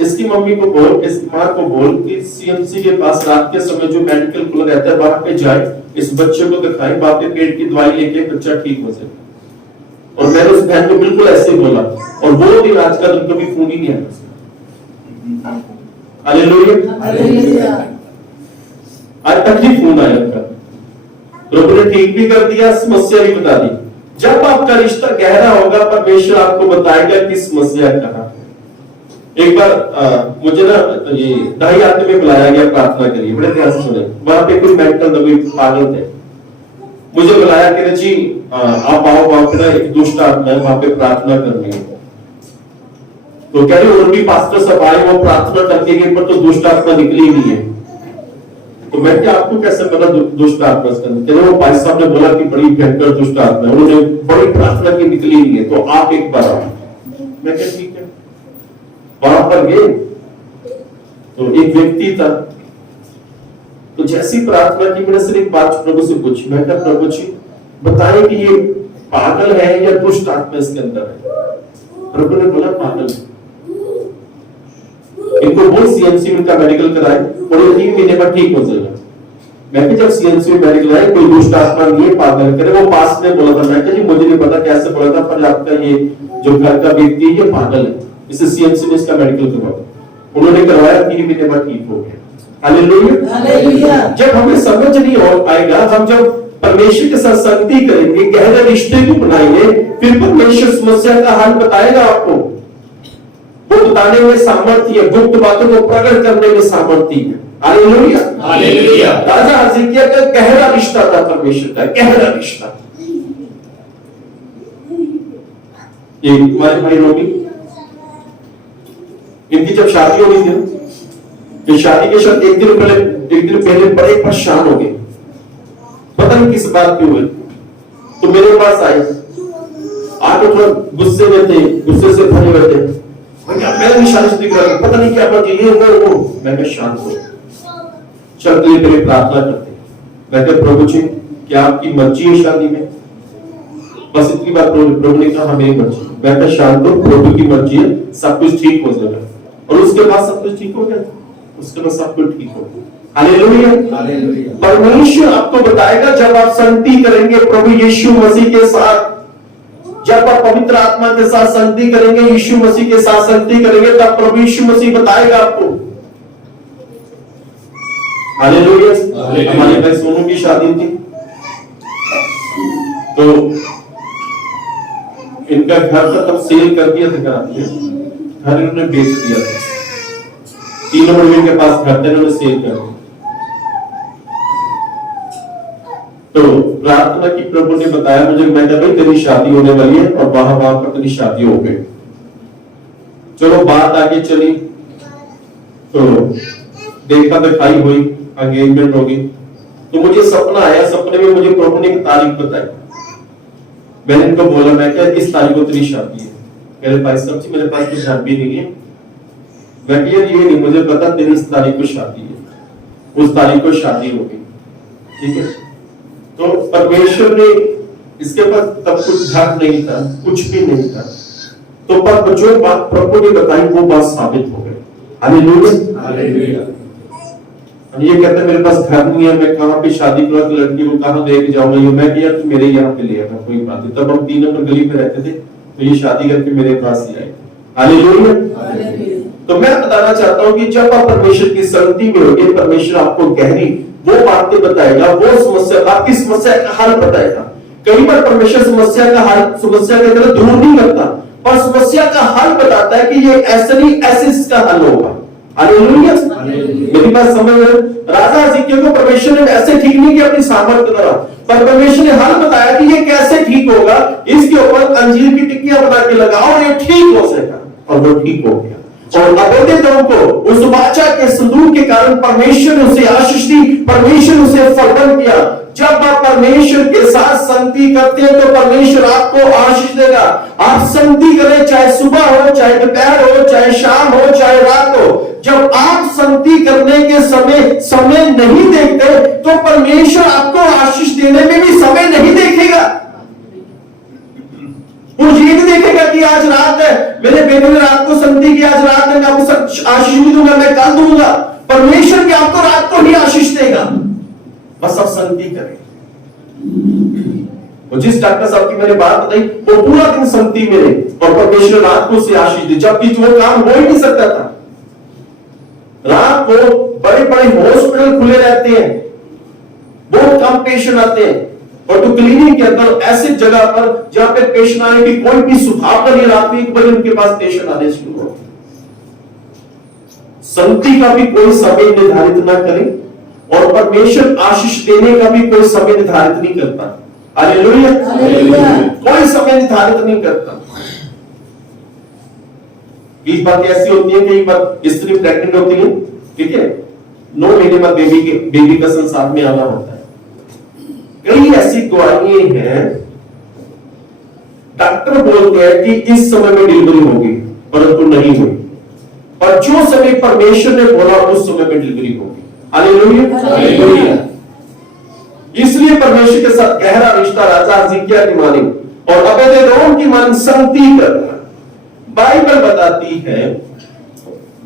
इसकी मम्मी को बोल, इस माँ को बोल कि सीएमसी के पास रात के समय जो मेडिकल खुला रहता है वहां पे जाए, इस बच्चे को दिखाएं, बाप के पेट की दवाई लेके बच्चा ठीक हो जाए। और मैंने उस बहन को बिल्कुल ऐसे ही बोला, और वो दिन आज का दिन कभी फोन ही नहीं आया। Hallelujah, hallelujah. आज तक ही फोन आया उनका, प्रभु ने ठीक भी कर दिया, समस्या भी बता दी। जब आपका रिश्ता गहरा होगा परमेश्वर आपको बताएगा कि समस्या कहां। एक बार मुझे ना ये दाई आते में बुलाया गया प्रार्थना के लिए, बड़े ध्यान से सुने। वहां पे कोई मेंटल कोई पागल थे, मुझे बुलाया कि जी आप आओ, वहां पे ना एक दुष्ट आत्मा है, वहां पे प्रार्थना करनी है। तो कह रहे और भी पास्टर सब आए, वो प्रार्थना करके गए पर तो दुष्ट आत्मा निकली नहीं है। तो मैं क्या आपको कैसे पता दुष्ट आत्मा इसके अंदर? वो भाई साहब ने बोला कि बड़ी भयंकर दुष्ट आत्मा है, उन्होंने बड़ी प्रार्थना की, निकली नहीं है, तो आप एक बार आओ। मैं क्या ठीक है, वहां पर गए तो एक व्यक्ति था, तो जैसी प्रार्थना की मैंने सिर्फ एक बात प्रभु से पूछी, मैं कहा प्रभु जी बताएं कि ये पागल है या दुष्ट आत्मा इसके अंदर है? प्रभु ने बोला पागल है, इनको बोल सीएमसी में का मेडिकल कराए और 3 महीने में ठीक हो जाएगा। मैं भी जब सीएमसी में मेडिकल आए, कोई दुष्ट आत्मा नहीं है, पागल करे। वो पास में बोला था, मैं कहा जी मुझे नहीं पता कैसे बोला था, पर आपका ये जो घर का व्यक्ति है ये पागल है, इसे सीएमसी में इसका मेडिकल करवाओ। उन्होंने करवाया, 3 महीने में ठीक हो गया। Hallelujah, hallelujah. जब हमें समझ नहीं आएगा, हम जब परमेश्वर के साथ संगति करेंगे, गहरे रिश्ते को बनाएंगे, फिर परमेश्वर समस्या का हल बताएगा आपको। वो बताने में सामर्थ्य है, गुप्त बातों को प्रकट करने में सामर्थ्य है। Hallelujah, hallelujah. राजा हिजकिय्याह का गहरा रिश्ता था परमेश्वर का, गहरा रिश्ता। ये हमारे भाई रोमी, इनकी जब शादी हो गई थी, तो शादी के साथ एक दिन पहले बड़े परेशान हो गए, पता नहीं किस बात पे हुए। तो मेरे पास आए, आके थोड़ा गुस्से में थे, गुस्से से भरे हुए थे। मेरा निशान दिख रहा है, पता नहीं क्या बात, ये वो। मैं शांत हो, चल के लिए प्रार्थना करते। मैं कहा प्रभु जी क्या आपकी मर्जी है शादी में? बस इतनी बात प्रभु ने कहा मेरी मर्जी। मैं कहा शांत हो, प्रभु की मर्जी है, सब कुछ ठीक हो जाएगा। और उसके बाद सब कुछ ठीक हो गया, उसके बाद सब कुछ ठीक हो गया। हालेलुया। परमेश्वर आपको बताएगा जब आप संगति करेंगे प्रभु यीशु मसीह के साथ, जब आप पवित्र आत्मा के साथ संगति करेंगे, यीशु मसीह के साथ संगति करेंगे, तब प्रभु यीशु मसीह बताएगा आपको। हालेलुया। हमारे भाई सोनू की शादी थी, तो इनका घर था तब सेल कर दिया था, घर इन्होंने बेच दिया था। 3 नंबर के पास घर था, इन्होंने सेल कर दिया। तो प्रार्थना की, प्रभु ने बताया मुझे, मैं कहा भाई तेरी शादी होने वाली है, और वहां पर तेरी शादी हो गई। चलो बात आगे चली, तो देखा दिखाई हुई, एंगेजमेंट होगी। तो मुझे सपना आया, सपने में मुझे प्रभु ने एक तारीख बताई। मैंने इनको बोला, मैं क्या इस तारीख को तेरी शादी है। मेरे भाई साहब जी मेरे पास कुछ ध्यान भी नहीं है। मैं ये नहीं, मुझे पता तेरी इस तारीख को शादी है, उस तारीख को शादी होगी, ठीक है। तो परमेश्वर ने, इसके पास तब कुछ ध्यान नहीं था, कुछ भी नहीं था, तो पर जो बात प्रभु ने बताई वो बात साबित हो गई। हालेलुया। ये कहते हैं मेरे पास घर नहीं है, मैं कहां पे शादी करूं, लड़की को कहां लेके जाऊंगा। ये मैं किया तो मेरे यहाँ पे ले आया, कोई बात नहीं। तब हम 3 नंबर गली में रहते थे, तो ये शादी करके मेरे पास ही आए। हालेलुया। तो मैं बताना चाहता हूं कि जब आप परमेश्वर की संगति में होंगे, परमेश्वर आपको गहरी वो बातें बताएगा, वो समस्या, आपकी समस्या का हल बताएगा। कई बार परमेश्वर समस्या का हल, समस्या की तरह दूर नहीं करता, पर समस्या का हल बताता है कि ये ऐसे नहीं, ऐसे इसका हल होगा। हालेलुया। मेरी बात समझ रहे? राजा हिजकिय्याह को परमेश्वर ने ऐसे ठीक नहीं किया अपनी सामर्थ्य द्वारा, पर परमेश्वर ने हल बताया कि ये कैसे ठीक होगा। इसके ऊपर अंजीर की टिक्कियां बना के लगाओ और ये ठीक हो सकेगा, और वो ठीक हो गया। और अबेदेदोम को उस वाचा के संदूक के कारण परमेश्वर ने उसे आशीष दी, परमेश्वर ने उसे फलवंत किया। जब आप परमेश्वर के साथ संगति करते हैं तो परमेश्वर आपको आशीष देगा। आप संगति करें, चाहे सुबह हो, चाहे दोपहर हो, चाहे शाम हो, चाहे रात हो। जब आप संगति करने के समय नहीं देखते तो परमेश्वर आपको आशीष देने में भी समय नहीं देखेगा। वो ये नहीं देखेगा कि आज रात है, मेरे बेटे ने रात को संगति की, आज रात है, मैं आपको आशीष नहीं दूंगा, मैं कल दूंगा। परमेश्वर भी आपको रात को ही आशीष देगा, बस आप संगति करें। और जिस डॉक्टर साहब की मैंने बात बताई, वो पूरा दिन संगति में रहे और परमेश्वर रात को उसे आशीष दी, जबकि वो काम हो ही नहीं सकता था। रात को बड़े बड़े हॉस्पिटल खुले रहते हैं, बहुत कम पेशेंट आते हैं, और तो क्लिनिक के अंदर ऐसी जगह पर जहां पे पेशेंट आने की कोई भी संभावना नहीं, रात में 1 बजे उनके पास पेशेंट आने शुरू हो। संगति का भी कोई समय निर्धारित ना करें, और परमेश्वर आशीष देने का भी कोई समय निर्धारित नहीं करता। हालेलुया। कोई समय निर्धारित नहीं करता। एक बात ऐसी होती है, कई बार स्त्री प्रेग्नेंट होती है, ठीक है, 9 महीने बाद बेबी का संसार में आना होता है। कई ऐसी गवाहियां हैं, डॉक्टर बोलते हैं कि इस समय में डिलीवरी होगी, परंतु नहीं हुई, और जो समय परमेश्वर ने बोला उस समय में डिलीवरी होगी। हालेलुया। इसलिए परमेश्वर के साथ गहरा रिश्ता राजा हिजकिय्याह की मानी और अबेदेदोम की मानी संगति करना। बाइबल बताती है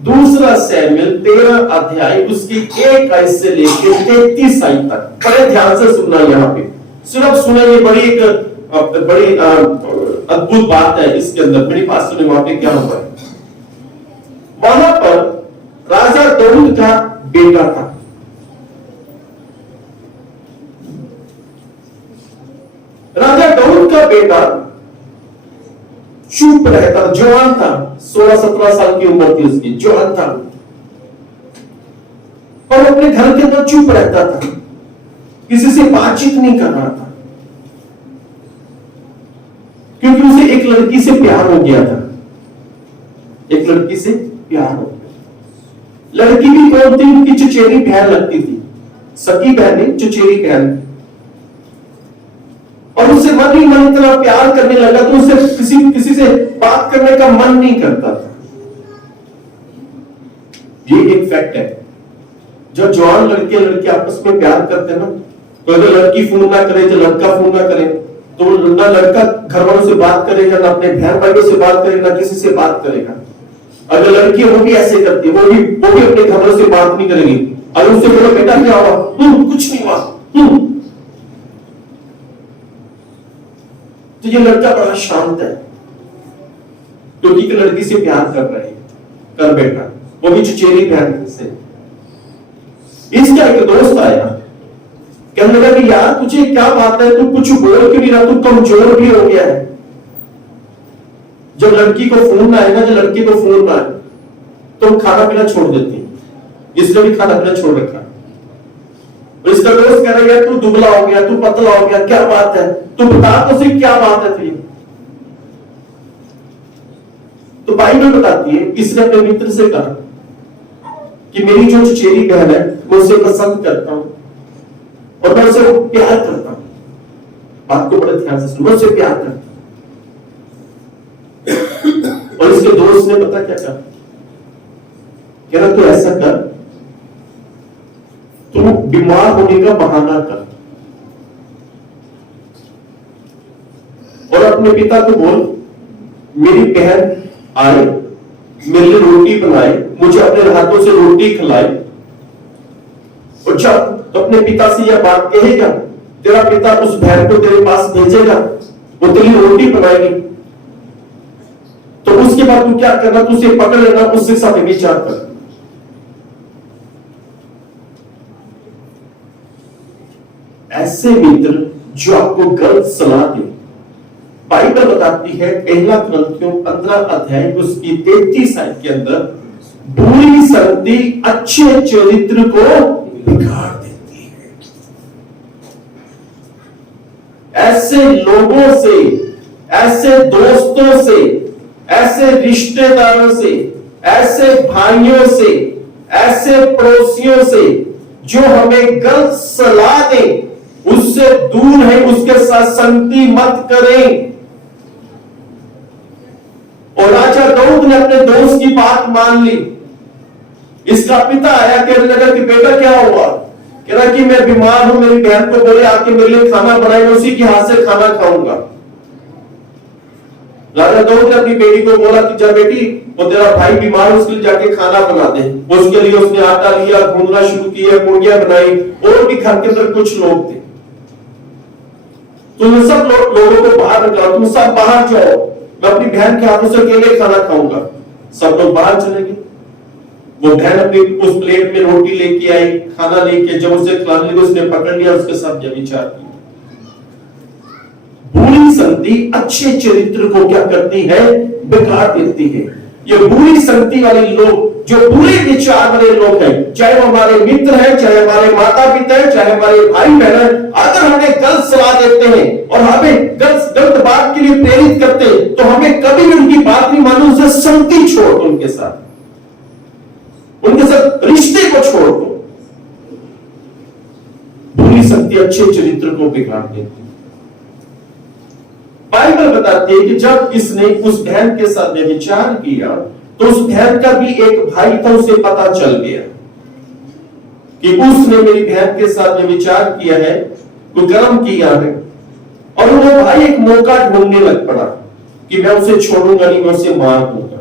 2 शमूएल 13 अध्याय उसकी 1 आयत से लेकर 33 आयत तक, बड़े ध्यान से सुनना। यहाँ पे सिर्फ सुना, ये बड़ी अद्भुत बात है इसके अंदर। मेरी बात सुने, वहां पे क्या हुआ है। वहां पर राजा दाऊद का बेटा था, राजा दाऊद का बेटा चुप रहता, जवान था, 16-17 साल की उम्र थी उसकी, जवान था, और अपने घर के अंदर चुप रहता था, किसी से बातचीत नहीं कर रहा था, क्योंकि उसे एक लड़की से प्यार हो गया था। एक लड़की से प्यार हो गया। लड़की भी कौन थी? उनकी चचेरी बहन लगती थी, सगी बहन नहीं, चचेरी बहन। और उससे मन ही मन इतना प्यार करने लगा तो उसे किसी से बात करने का मन नहीं करता था। ये एक फैक्ट है। जब जवान लड़के लड़के आपस में प्यार करते हैं ना, तो अगर लड़की फोन ना करे तो लड़का फोन ना करे, तो ना लड़का घर वालों से बात करेगा, ना अपने बहन भाइयों से बात करेगा, ना किसी से बात करेगा। अगर लड़की वो भी ऐसे करती है, वो भी अपने घर वालों से बात नहीं करेगी, और उससे बोलो बेटा क्या हुआ? कुछ नहीं हुआ। तो ये लड़का बड़ा शांत है क्योंकि एक लड़की से प्यार कर रहे हैं। कर बेटा, वो भी चचेरी बहन से। इसका एक दोस्त आया, कहने लगा कि यार तुझे क्या बात है, तू कुछ बोल क्यों नहीं रहा, तू कमजोर भी हो गया है। जब लड़की को फोन आए ना, जब लड़की को फोन आए तो खाना पीना छोड़ देती है। इसने भी खाना पीना छोड़ रखा। और इसका दोस्त कह रहा है तू दुबला हो गया, तू पतला हो गया, क्या बात है, तू बता तो सही क्या बात है तुझे। तो बाइबल बताती है इसने अपने मित्र से कहा कि मेरी जो चचेरी बहन है मैं उसे पसंद करता हूं और मैं उसे प्यार करता हूं। बात को बड़े ध्यान से सुनो, मैं उसे प्यार करता हूं। और इसके दोस्त ने पता क्या कहा, कह रहा तू ऐसा कर, तू बीमार होने का बहाना कर और अपने पिता को बोल मेरी बहन आए, मेरे लिए रोटी बनाए, मुझे अपने हाथों से रोटी खिलाए। और जब अपने पिता से यह बात कहेगा, तेरा पिता उस बहन को तेरे पास भेजेगा, वो तेरी रोटी बनाएगी। तो उसके बाद तू क्या करना, तू उसे पकड़ लेना, उसके साथ विचार कर। ऐसे मित्र जो आपको गलत सलाह दे, बाइबल बताती है पहला क्रंथियों 15 अध्याय उसकी 33 आयत के अंदर, बुरी संगति अच्छे चरित्र को बिगाड़ देती है। ऐसे लोगों से, ऐसे दोस्तों से, ऐसे रिश्तेदारों से, ऐसे भाइयों से, ऐसे पड़ोसियों से जो हमें गलत सलाह दें, उससे दूर है, उसके साथ संगति मत करें। और राजा दाऊद ने अपने दोस्त की बात मान ली। इसका पिता आया, कहने लगा कि बेटा क्या हुआ, कह रहा कि मैं बीमार हूं, मेरी बहन को बोले आके मेरे लिए खाना बनाए, मैं उसी के हाथ से खाना खाऊंगा। राजा दाऊद ने अपनी बेटी को बोला कि जा बेटी, वो तेरा भाई बीमार है, उसके लिए जाके खाना बना दे। उसके लिए उसने आटा लिया, गूंदना शुरू किया, पूड़ियां बनाई, और भी घर के अंदर कुछ लोग थे। तुम सब लोगों को बाहर निकालो, तुम सब बाहर जाओ, मैं अपनी बहन के हाथों से अकेले खाना खाऊंगा। सब लोग बाहर चले गए। वो बहन अपनी उस प्लेट में रोटी लेके आई, खाना लेके, जब उसे खिलाने लगी उसने पकड़ लिया, उसके साथ व्यभिचार किया। बुरी संगति अच्छे चरित्र को क्या करती है, बिगाड़ देती है। ये बुरी संगति वाले लोग, जो बुरे विचार वाले लोग हैं, चाहे वो हमारे मित्र हैं, चाहे हमारे माता पिता हैं, चाहे हमारे भाई बहन हैं, अगर हमें गलत सलाह देते हैं और हमें गलत बात के लिए प्रेरित करते हैं, तो हमें कभी भी उनकी बात नहीं मानो, उनसे संगति छोड़ दो, उनके साथ रिश्ते को छोड़ दो। बुरी संगति अच्छे चरित्र को बिगाड़ देती है। बाइबल बताती है कि जब इसने उस बहन के साथ व्यभिचार किया, तो उस बहन का भी एक भाई था, उसे पता चल गया कि उसने मेरी बहन के साथ व्यभिचार किया है, कुकर्म किया है। और वो भाई एक मौका ढूंढने लग पड़ा कि मैं उसे छोड़ूंगा नहीं, मैं उसे मार दूंगा।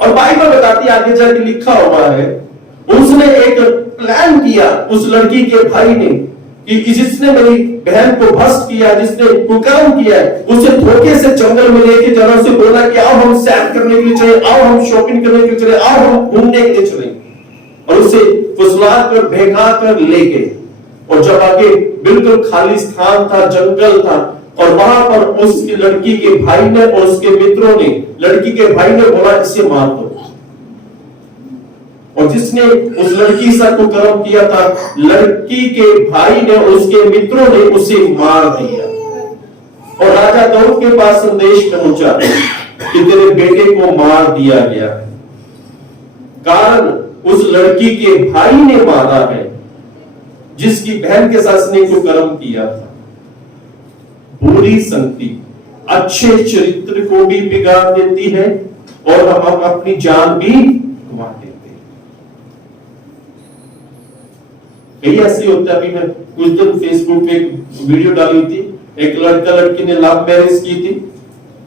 और बाइबल बताती है, आगे जाके लिखा हुआ है, उसने एक प्लान किया उस लड़की के भाई ने कि जिसने मेरी बहन को भस्म किया, जिसने कुकर्म किया, उसे धोखे से जंगल में लेके जाना, उसे बोला कि आओ हम सैर करने के लिए चले, आओ हम शॉपिंग करने के लिए चले, आओ हम घूमने के लिए चले। और उसे फुसला कर भेगा कर ले गए। और जब आगे बिल्कुल खाली स्थान था, जंगल था, और वहां पर उसकी लड़की के भाई ने और उसके मित्रों ने, लड़की के भाई ने बोला इसे मार दो। और जिसने उस लड़की से कुकर्म किया था, लड़की के भाई ने और उसके मित्रों ने उसे मार दिया। और राजा दाऊद के पास संदेश पहुंचा कि तेरे बेटे को मार दिया गया है, कारण उस लड़की के भाई ने मारा है जिसकी बहन के साथ ने कुकर्म किया था। बुरी संगति अच्छे चरित्र को भी बिगाड़ देती है और हम अपनी जान भी गंवा देते हैं। कई ऐसे होता है। अभी मैं कुछ दिन फेसबुक पे एक वीडियो डाली थी, एक लड़का लड़की ने लव मैरिज की थी,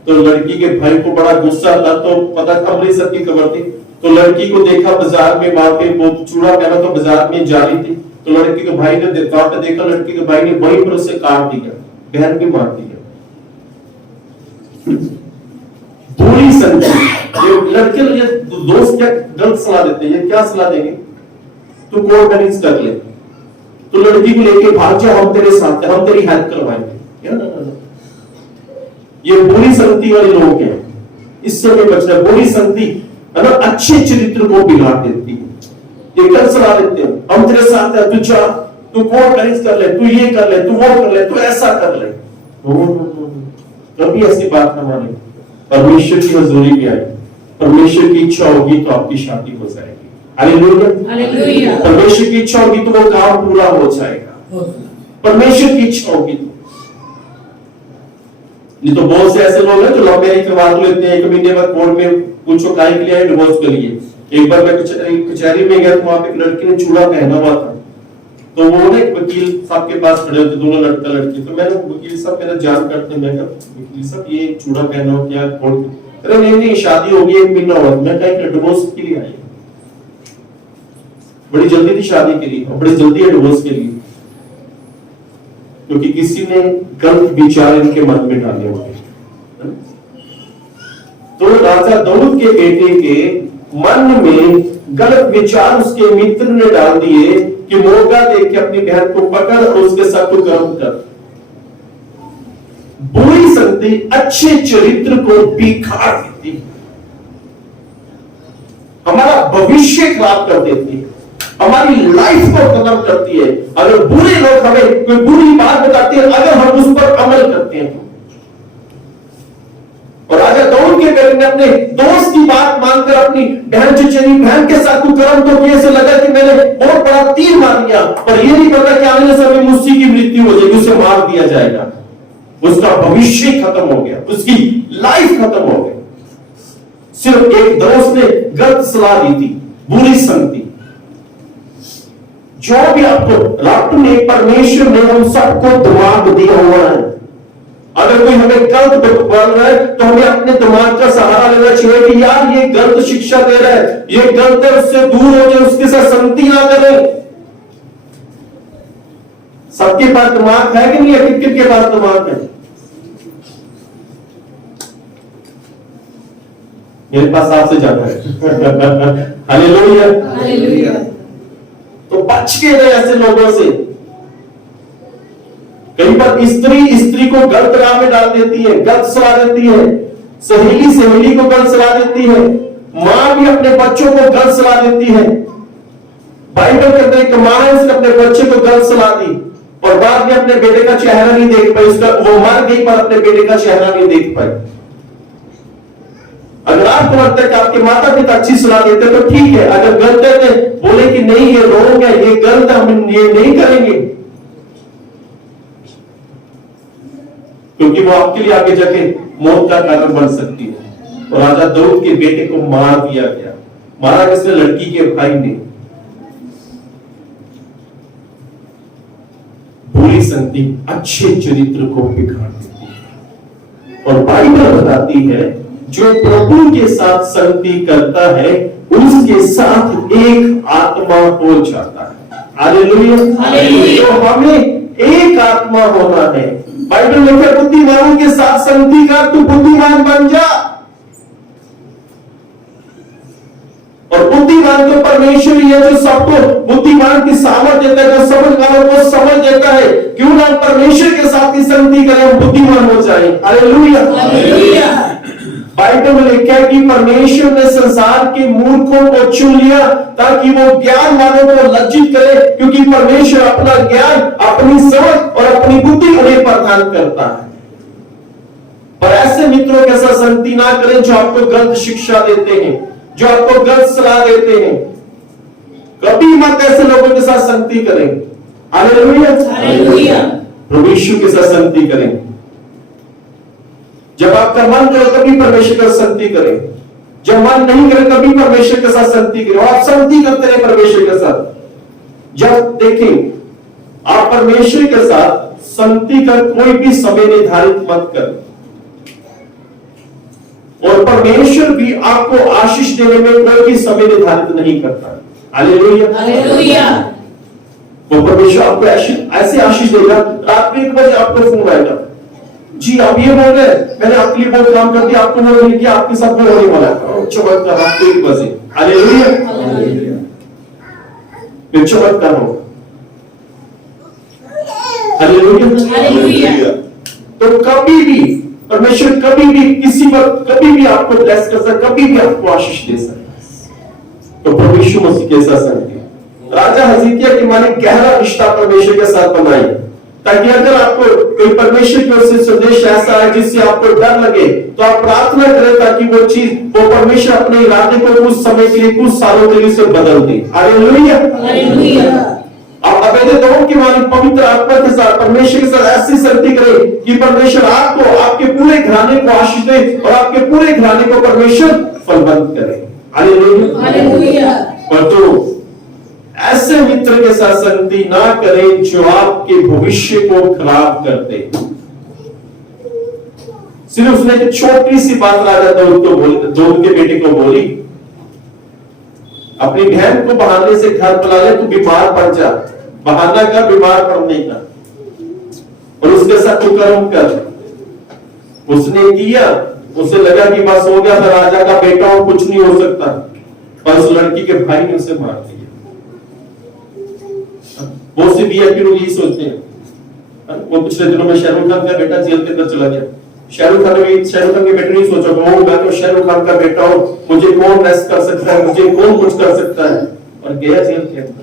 तो लड़की के भाई को बड़ा गुस्सा था, तो पता था अमृतसर की खबर थी, तो लड़की को देखा बाजार में, वहां पे वो चूड़ा पहना तो बाजार में जा रही थी, तो लड़की के भाई ने देखा, लड़की के भाई ने वहीं पर उसे काट दिया, बहन भी मार दिया। बुरी संगति, ये लड़के ये दोस्त क्या गलत सलाह देते हैं, ये क्या सलाह देंगे, तू कोर्ट मैरिज कर ले, तो लड़की को लेके भाग जा, हम तेरे साथ हैं, हम तेरी हेल्प करवाएंगे। ये बुरी संगति वाले लोग हैं, इससे हमें बचना। बुरी संगति है ना, अच्छे चरित्र को बिगाड़ देती है। ये गलत सलाह देते हैं, हम तेरे साथ हैं, तू जा, तू कोर्ट मैरिज कर ले, तू ये कर ले, तू वो कर ले, तू ऐसा कर ले। कभी ऐसी बात ना माने। परमेश्वर की हजूरी में आए, परमेश्वर की इच्छा होगी तो आपकी शादी हो जाएगी। हालेलुया। परमेश्वर की इच्छा होगी तो वो काम पूरा हो जाएगा, परमेश्वर की इच्छा होगी तो। नहीं तो बहुत से ऐसे लोग हैं जो लव मैरिज करवा लेते हैं, 1 महीने बाद कोर्ट में पूछो काहे के लिए आए, डिवोर्स के लिए। एक बार मैं कचहरी में गया तो वहां पे एक लड़की ने चूड़ा पहना हुआ था, तो वो ना वकील साहब के पास खड़े होते, दोनों लड़का लड़की, तो मैंने वकील साहब मेरा जान करते, मैं कहा वकील साहब ये चूड़ा पहना हो क्या कोर्ट, अरे नहीं शादी होगी 1 महीना हुआ। मैं कहा डिवोर्स के लिए आई, बड़ी जल्दी थी शादी के लिए और बड़ी जल्दी है डिवोर्स के लिए, क्योंकि किसी ने गलत विचार इनके मन में डाले हुए। तो राजा दाऊद के बेटे के मन में गलत विचार उसके मित्र ने डाल दिए कि मौका देख के अपनी बहन को पकड़ और उसके साथ को कर्म कर। बुरी संगति अच्छे चरित्र को बिगाड़ देती है, हमारा भविष्य खराब कर देती है, हमारी लाइफ को खत्म करती है। अगर बुरे लोग हमें कोई बुरी बात बताते हैं, अगर हम उस पर अमल करते हैं। और राजा दाऊद के बेटे ने अपने दोस्त की बात मानकर अपनी बहन चचेरी बहन के साथ कुकर्म तो किए, ऐसे लगा कि मैंने बहुत बड़ा तीर मार दिया, पर यह नहीं पता कि आने समय में मुझसे की मृत्यु हो जाएगी, उसे मार दिया जाएगा। उसका भविष्य खत्म हो गया, उसकी लाइफ खत्म हो गई, सिर्फ एक दोस्त ने गलत सलाह दी थी। बुरी संगति जो भी आपको रब ने, परमेश्वर ने हम सबको दिमाग दिया हुआ है। अगर कोई हमें गलत बोल रहा है तो हमें अपने दिमाग का सहारा लेना चाहिए कि यार ये गलत शिक्षा दे रहा है, ये गलत है, उससे दूर हो जाए, उसके साथ संगति ना करें। सबके पास दिमाग है कि नहीं है? किसके पास दिमाग है? मेरे पास आपसे ज्यादा है। हालेलुया। तो बच के रहे ऐसे लोगों से। कई बार स्त्री को गलत राह में डाल देती है, गलत सलाह देती है, सहेली को गलत सलाह देती है, मां भी अपने बच्चों को गलत सलाह देती है। बाइबल के अंदर एक मां ने अपने बच्चे को गलत सलाह दी और बाद में अपने बेटे का चेहरा नहीं देख पाई, उसका वो मर गई पर अपने बेटे का चेहरा नहीं देख पाई। अगर आपको लगता है कि आपके माता पिता अच्छी सलाह देते तो ठीक है, अगर गलत है तो बोले कि नहीं ये रोंग है, ये गलत है, हम ये नहीं करेंगे, क्योंकि वो आपके लिए आगे जाके मौत का कारण बन सकती है। और राजा दाऊद के बेटे को मार दिया गया। मारा किसने? लड़की के भाई ने। बुरी संगति अच्छे चरित्र को बिगाड़ देती है। और बाइबल बताती है जो प्रभु के साथ संगति करता है उसके साथ एक आत्मा हो जाता है। हालेलुया। तो हमें एक आत्मा होना है। बाइबल में क्या, बुद्धिमानों के साथ संगति कर, तू बुद्धिमान बन जा। और बुद्धिमान तो परमेश्वर ही है जो सबको बुद्धिमान की सामर्थ देता है, जो समझ वालों को समझ देता है। क्यों ना परमेश्वर के साथ ही संगति करें, हम बुद्धिमान हो जाए। हालेलुया। बाइबल में लिखा है कि परमेश्वर ने संसार के मूर्खों को चुन लिया ताकि वो ज्ञान वालों को लज्जित करे, क्योंकि परमेश्वर अपना ज्ञान, अपनी समझ और अपनी बुद्धि उन्हें प्रदान करता है। पर ऐसे मित्रों के साथ संगति ना करें जो आपको गलत शिक्षा देते हैं, जो आपको गलत सलाह देते हैं। कभी मत ऐसे लोगों के साथ संगति करें। हालेलुया। प्रभु यीशु के साथ संगति करें। जब आपका मन करे तभी परमेश्वर के साथ संगति करें, जब मन नहीं करे तभी परमेश्वर के साथ संगति करें। आप संगति करते रहे परमेश्वर के साथ। जब देखें आप परमेश्वर के साथ संगति का कोई भी समय निर्धारित मत करें। और परमेश्वर भी आपको आशीष देने में कोई भी समय निर्धारित नहीं करता। Hallelujah, hallelujah. वो परमेश्वर आपको ऐसे आशीष देगा। रात में 1 बजे आपको फोन आएगा, जी आप ये बोल रहे हैं, मैंने आपके लिए बहुत काम कर दिया, आपको वो नहीं किया, आपके साथ वो होने वाला है। चमत्कार रात को 1 बजे। हालेलुया, फिर चमत्कार होगा। हालेलुया। तो कभी भी परमेश्वर कभी भी किसी वक्त कभी भी आपको ब्लेस कर सकता, कभी भी आपको आशीष दे सकता। तो परमेश्वर मसीह के साथ संगति, राजा हिजकिय्याह की माने गहरा रिश्ता परमेश्वर के साथ बनाए, ताकि अगर आपको कोई परमेश्वर की ओर से संदेश ऐसा है जिससे आपको डर लगे, तो आप प्रार्थना करें ताकि वो चीज, वो परमेश्वर अपने इरादे को कुछ समय के लिए, कुछ सालों के लिए से बदल दे। Hallelujah, hallelujah. आप अबेदोम की मानी पवित्र आत्मा के साथ परमेश्वर के साथ ऐसी संगति करें कि परमेश्वर आपको, आपके पूरे घराने को आशीष दे और आपके पूरे घराने को परमेश्वर फलवंत करे। Hallelujah, hallelujah. पर तो ऐसे मित्र के साथ संगति ना करें जो आपके भविष्य को खराब कर दे। सिर्फ उसने एक छोटी सी बात राजा दाऊद को बोली, दाऊद के बेटे को बोली, अपनी बहन को बहाने से घर बुला ले, तू बीमार पड़ जा, बहाना कर बीमार पड़ने का, और उसके साथ तू कर्म कर। उसने किया, उसे लगा कि बस हो गया, मैं राजा का बेटा हूं, कुछ नहीं हो सकता, पर उस लड़की के भाई ने उसे मार दिया। बहुत से वीआईपी लोग यही सोचते हैं। वो पिछले दिनों में शाहरुख खान का बेटा जेल के अंदर चला गया। शाहरुख खान के बेटे नहीं सोचा मैं तो शाहरुख खान का बेटा हूं, मुझे कौन रेस्ट कर सकता है, मुझे कौन कुछ कर सकता है, और गया जेल के अंदर।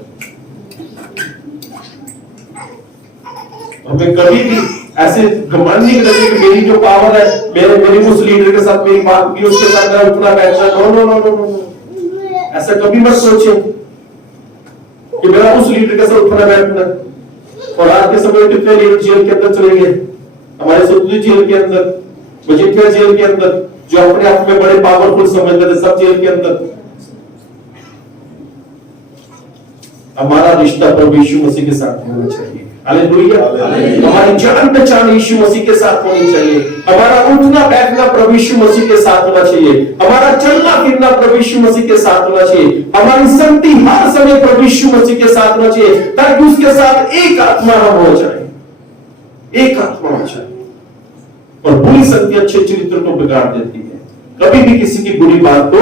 हमें कभी भी ऐसे घमंड नहीं करना कि मेरी जो पावर है, मेरे उस लीडर के साथ मेरी बात की, उसके साथ मैं उठना बैठना, no no no no no, ऐसा कभी मत सोचे कि मेरा उस लीडर के साथ उठना बैठना। और आज के समय में कितने लीडर जेल के अंदर चले गए, हमारे सतुजी जेल के अंदर, मजिठिया जेल के अंदर, जो अपने आप में बड़े पावरफुल समझते थे, सब जेल के अंदर। हमारा रिश्ता प्रभु यीशु मसीह के साथ होना चाहिए। हालेलुया, हमारी जान पहचान यीशु मसीह के साथ होनी चाहिए। हमारा उठना बैठना प्रभु यीशु मसीह के साथ होना चाहिए। हमारा चलना फिरना प्रभु यीशु मसीह के साथ होना चाहिए। हमारी संगति हर समय प्रभु यीशु मसीह के साथ होना चाहिए, ताकि उसके साथ एक आत्मा हम हो जाए, एक आत्मा हो जाए। और बुरी संगति अच्छे चरित्र को बिगाड़ देती है। कभी भी किसी की बुरी बात को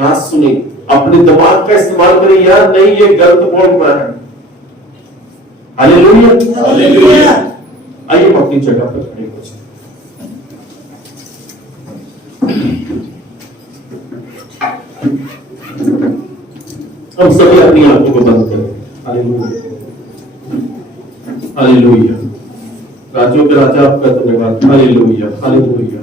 ना सुने, अपने दिमाग का इस्तेमाल करें, यार नहीं ये गलत बोल रहा है। Hallelujah, hallelujah. आइए हम अपनी जगह पर खड़े हो जाएं। हम सभी अपनी आंखों को बंद करें। Hallelujah, hallelujah. राज्यों के राजा आपका धन्यवाद। Hallelujah, hallelujah.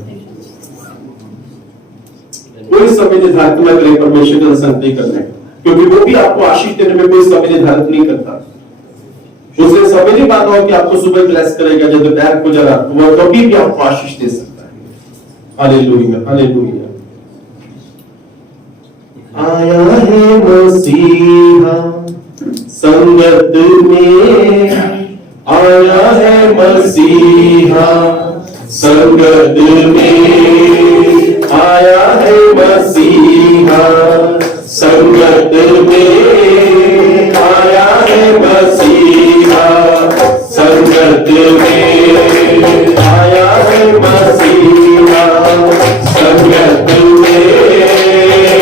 कोई समय निर्धारित न करें परमेश्वर का संगति करने, क्योंकि वो भी आपको आशीष देने में कोई समय निर्धारित नहीं करता। उसने समय नहीं बात हो कि आपको सुबह ब्लेस करेगा, जब दोपहर को जरा वो कभी भी आपको आशीष दे सकता है। Hallelujah, hallelujah. आया है मसीहा संगत में, आया है मसीहा संगत में, आया है मसीहा संगत में, आया है मसीहा संगत में, आया है मसीहा संगत में,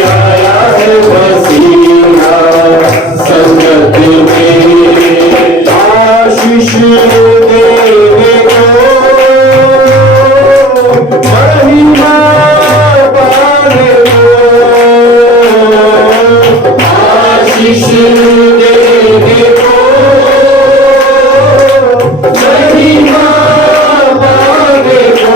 आया है मसीहा संगत में। आशीष देने को, महिमा पाने को, आशीष देने को, महिमा पाने को,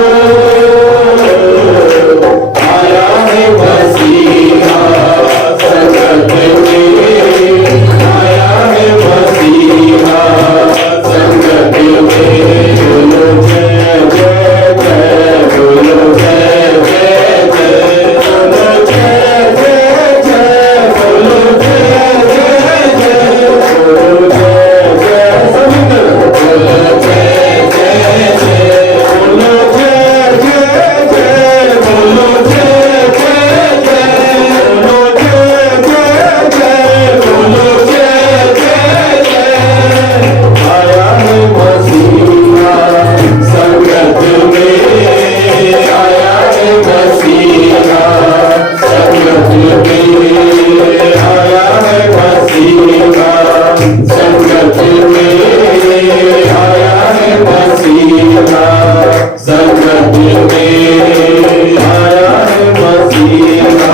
में आया है मसीहा,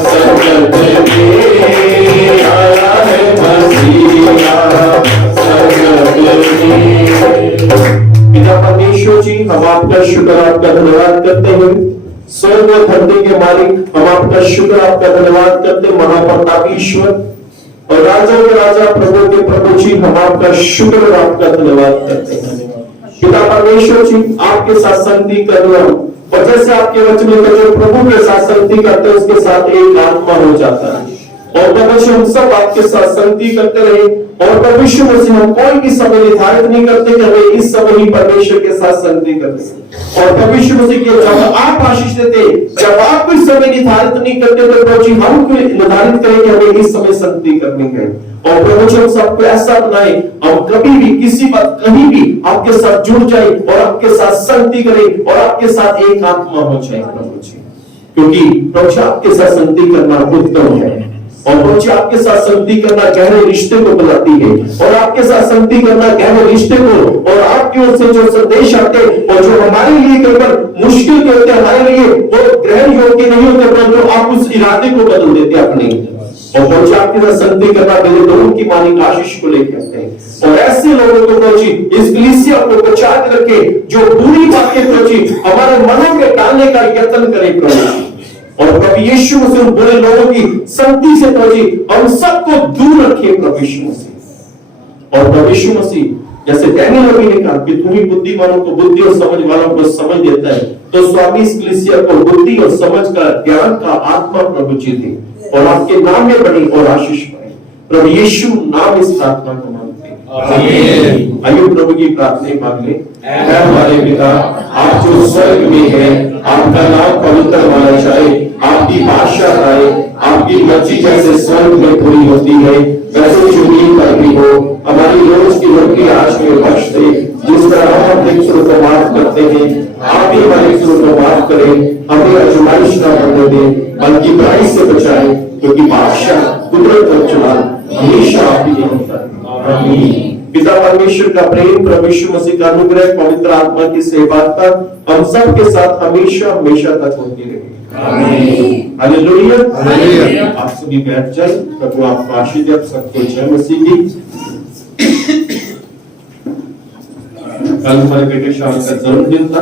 संकट में आया है मसीहा, संकट में। पिता परमेश्वर जी, हम आपका शुक्र, आपका धन्यवाद करते हैं। स्वर्ग और धरती के मालिक, हम आपका शुक्र, आपका धन्यवाद करते, महाप्रतापीश्वर और राजाओं के राजा, प्रभु के प्रभु जी, हम आपका शुक्र और आपका धन्यवाद करते हैं। पिता परमेश्वर जी, आपके साथ संगति कर रहा हूं, और जैसे आपके वचन में जो प्रभु के साथ संगति करते हैं उसके साथ एक आत्मा हो जाता है। और परमेश्वर हम सब आपके साथ संगति करते रहे, और परमेश्वर मसीह हम कोई भी समय निर्धारित नहीं करते कि हमें इस समय ही परमेश्वर के साथ संगति करते। और परमेश्वर मसीह के जब आप आशीष देते, जब आप कोई समय निर्धारित नहीं करते तो प्रभु जी हम निर्धारित करें कि हमें इस समय संगति करनी है। और प्रभु जी हम सबको ऐसा बनाए, हम कभी भी किसी बात कहीं भी आपके साथ जुड़ जाए और आपके साथ संगति करें और आपके साथ एक आत्मा हो जाए प्रभु जी। क्योंकि प्रभु जी आपके साथ संगति करना उत्तम है, और प्रभु जी आपके साथ संगति करना गहरे रिश्ते को बनाती है, और आपके साथ संगति करना गहरे रिश्ते को, और आपकी ओर से जो संदेश आते और जो हमारे लिए कई बार मुश्किल के होते हमारे लिए वो ग्रहण योग्य नहीं होते, परंतु आप उस इरादे को बदल देते अपने। और प्रभु जी आपके साथ संगति करना मेरे लोगों की मालिक आशीष को लेकर आते हैं, और ऐसे लोगों को प्रभु जी इस कलीसिया को बचा के रखे जो बुरी बातें प्रभु जी हमारे मनों में डालने का यत्न करे प्रभु जी। और प्रभु यीशु मसीह बुरे लोगों की संगति से प्रभु जी हम सबको दूर रखिए प्रभु यीशु मसीह। और प्रभु यीशु मसीह जैसे डैनियल नबी ने कहा कि तू ही बुद्धिमानों को बुद्धि और समझ वालों को समझ देता है, तो स्वामी इस कलीसिया को बुद्धि और समझ का, ज्ञान का आत्मा प्रभु जी दे, और आपके नाम में बड़ी और आशीष पाए। प्रभु यीशु नाम इस प्रार्थना को मांगते हैं। आइए प्रभु की प्रार्थना मांग ले। ऐ हमारे पिता, आप जो स्वर्ग में है, आपका नाम पवित्र माना जाए, आपकी बादशाह आए, आपकी मर्जी जैसे स्वर्ग में पूरी होती है वैसे जमीन पर भी हो। हमारी रोज की रोटी आज में बख्श दे, जिस तरह हम अपने मित्रों को माफ करते हैं, आप भी हमारे मित्रों को माफ करें। हमें आजमाइश न करने दें, बल्कि बुराई से बचाएं, क्योंकि बादशाह, कुदरत और जलाल हमेशा आप ही के होता है। आमीन। पिता परमेश्वर का प्रेम, प्रभु यीशु मसीह का अनुग्रह, पवित्र आत्मा की सहभागिता हम सब के साथ हमेशा हमेशा तक होती रहे। आमीन। हालेलुया। हालेलुया। आप सभी बैठ जाए। प्रभु आपको आशीष दे। आप सबको जय मसीह की। कल हमारे बेटे शाम का जन्मदिन था।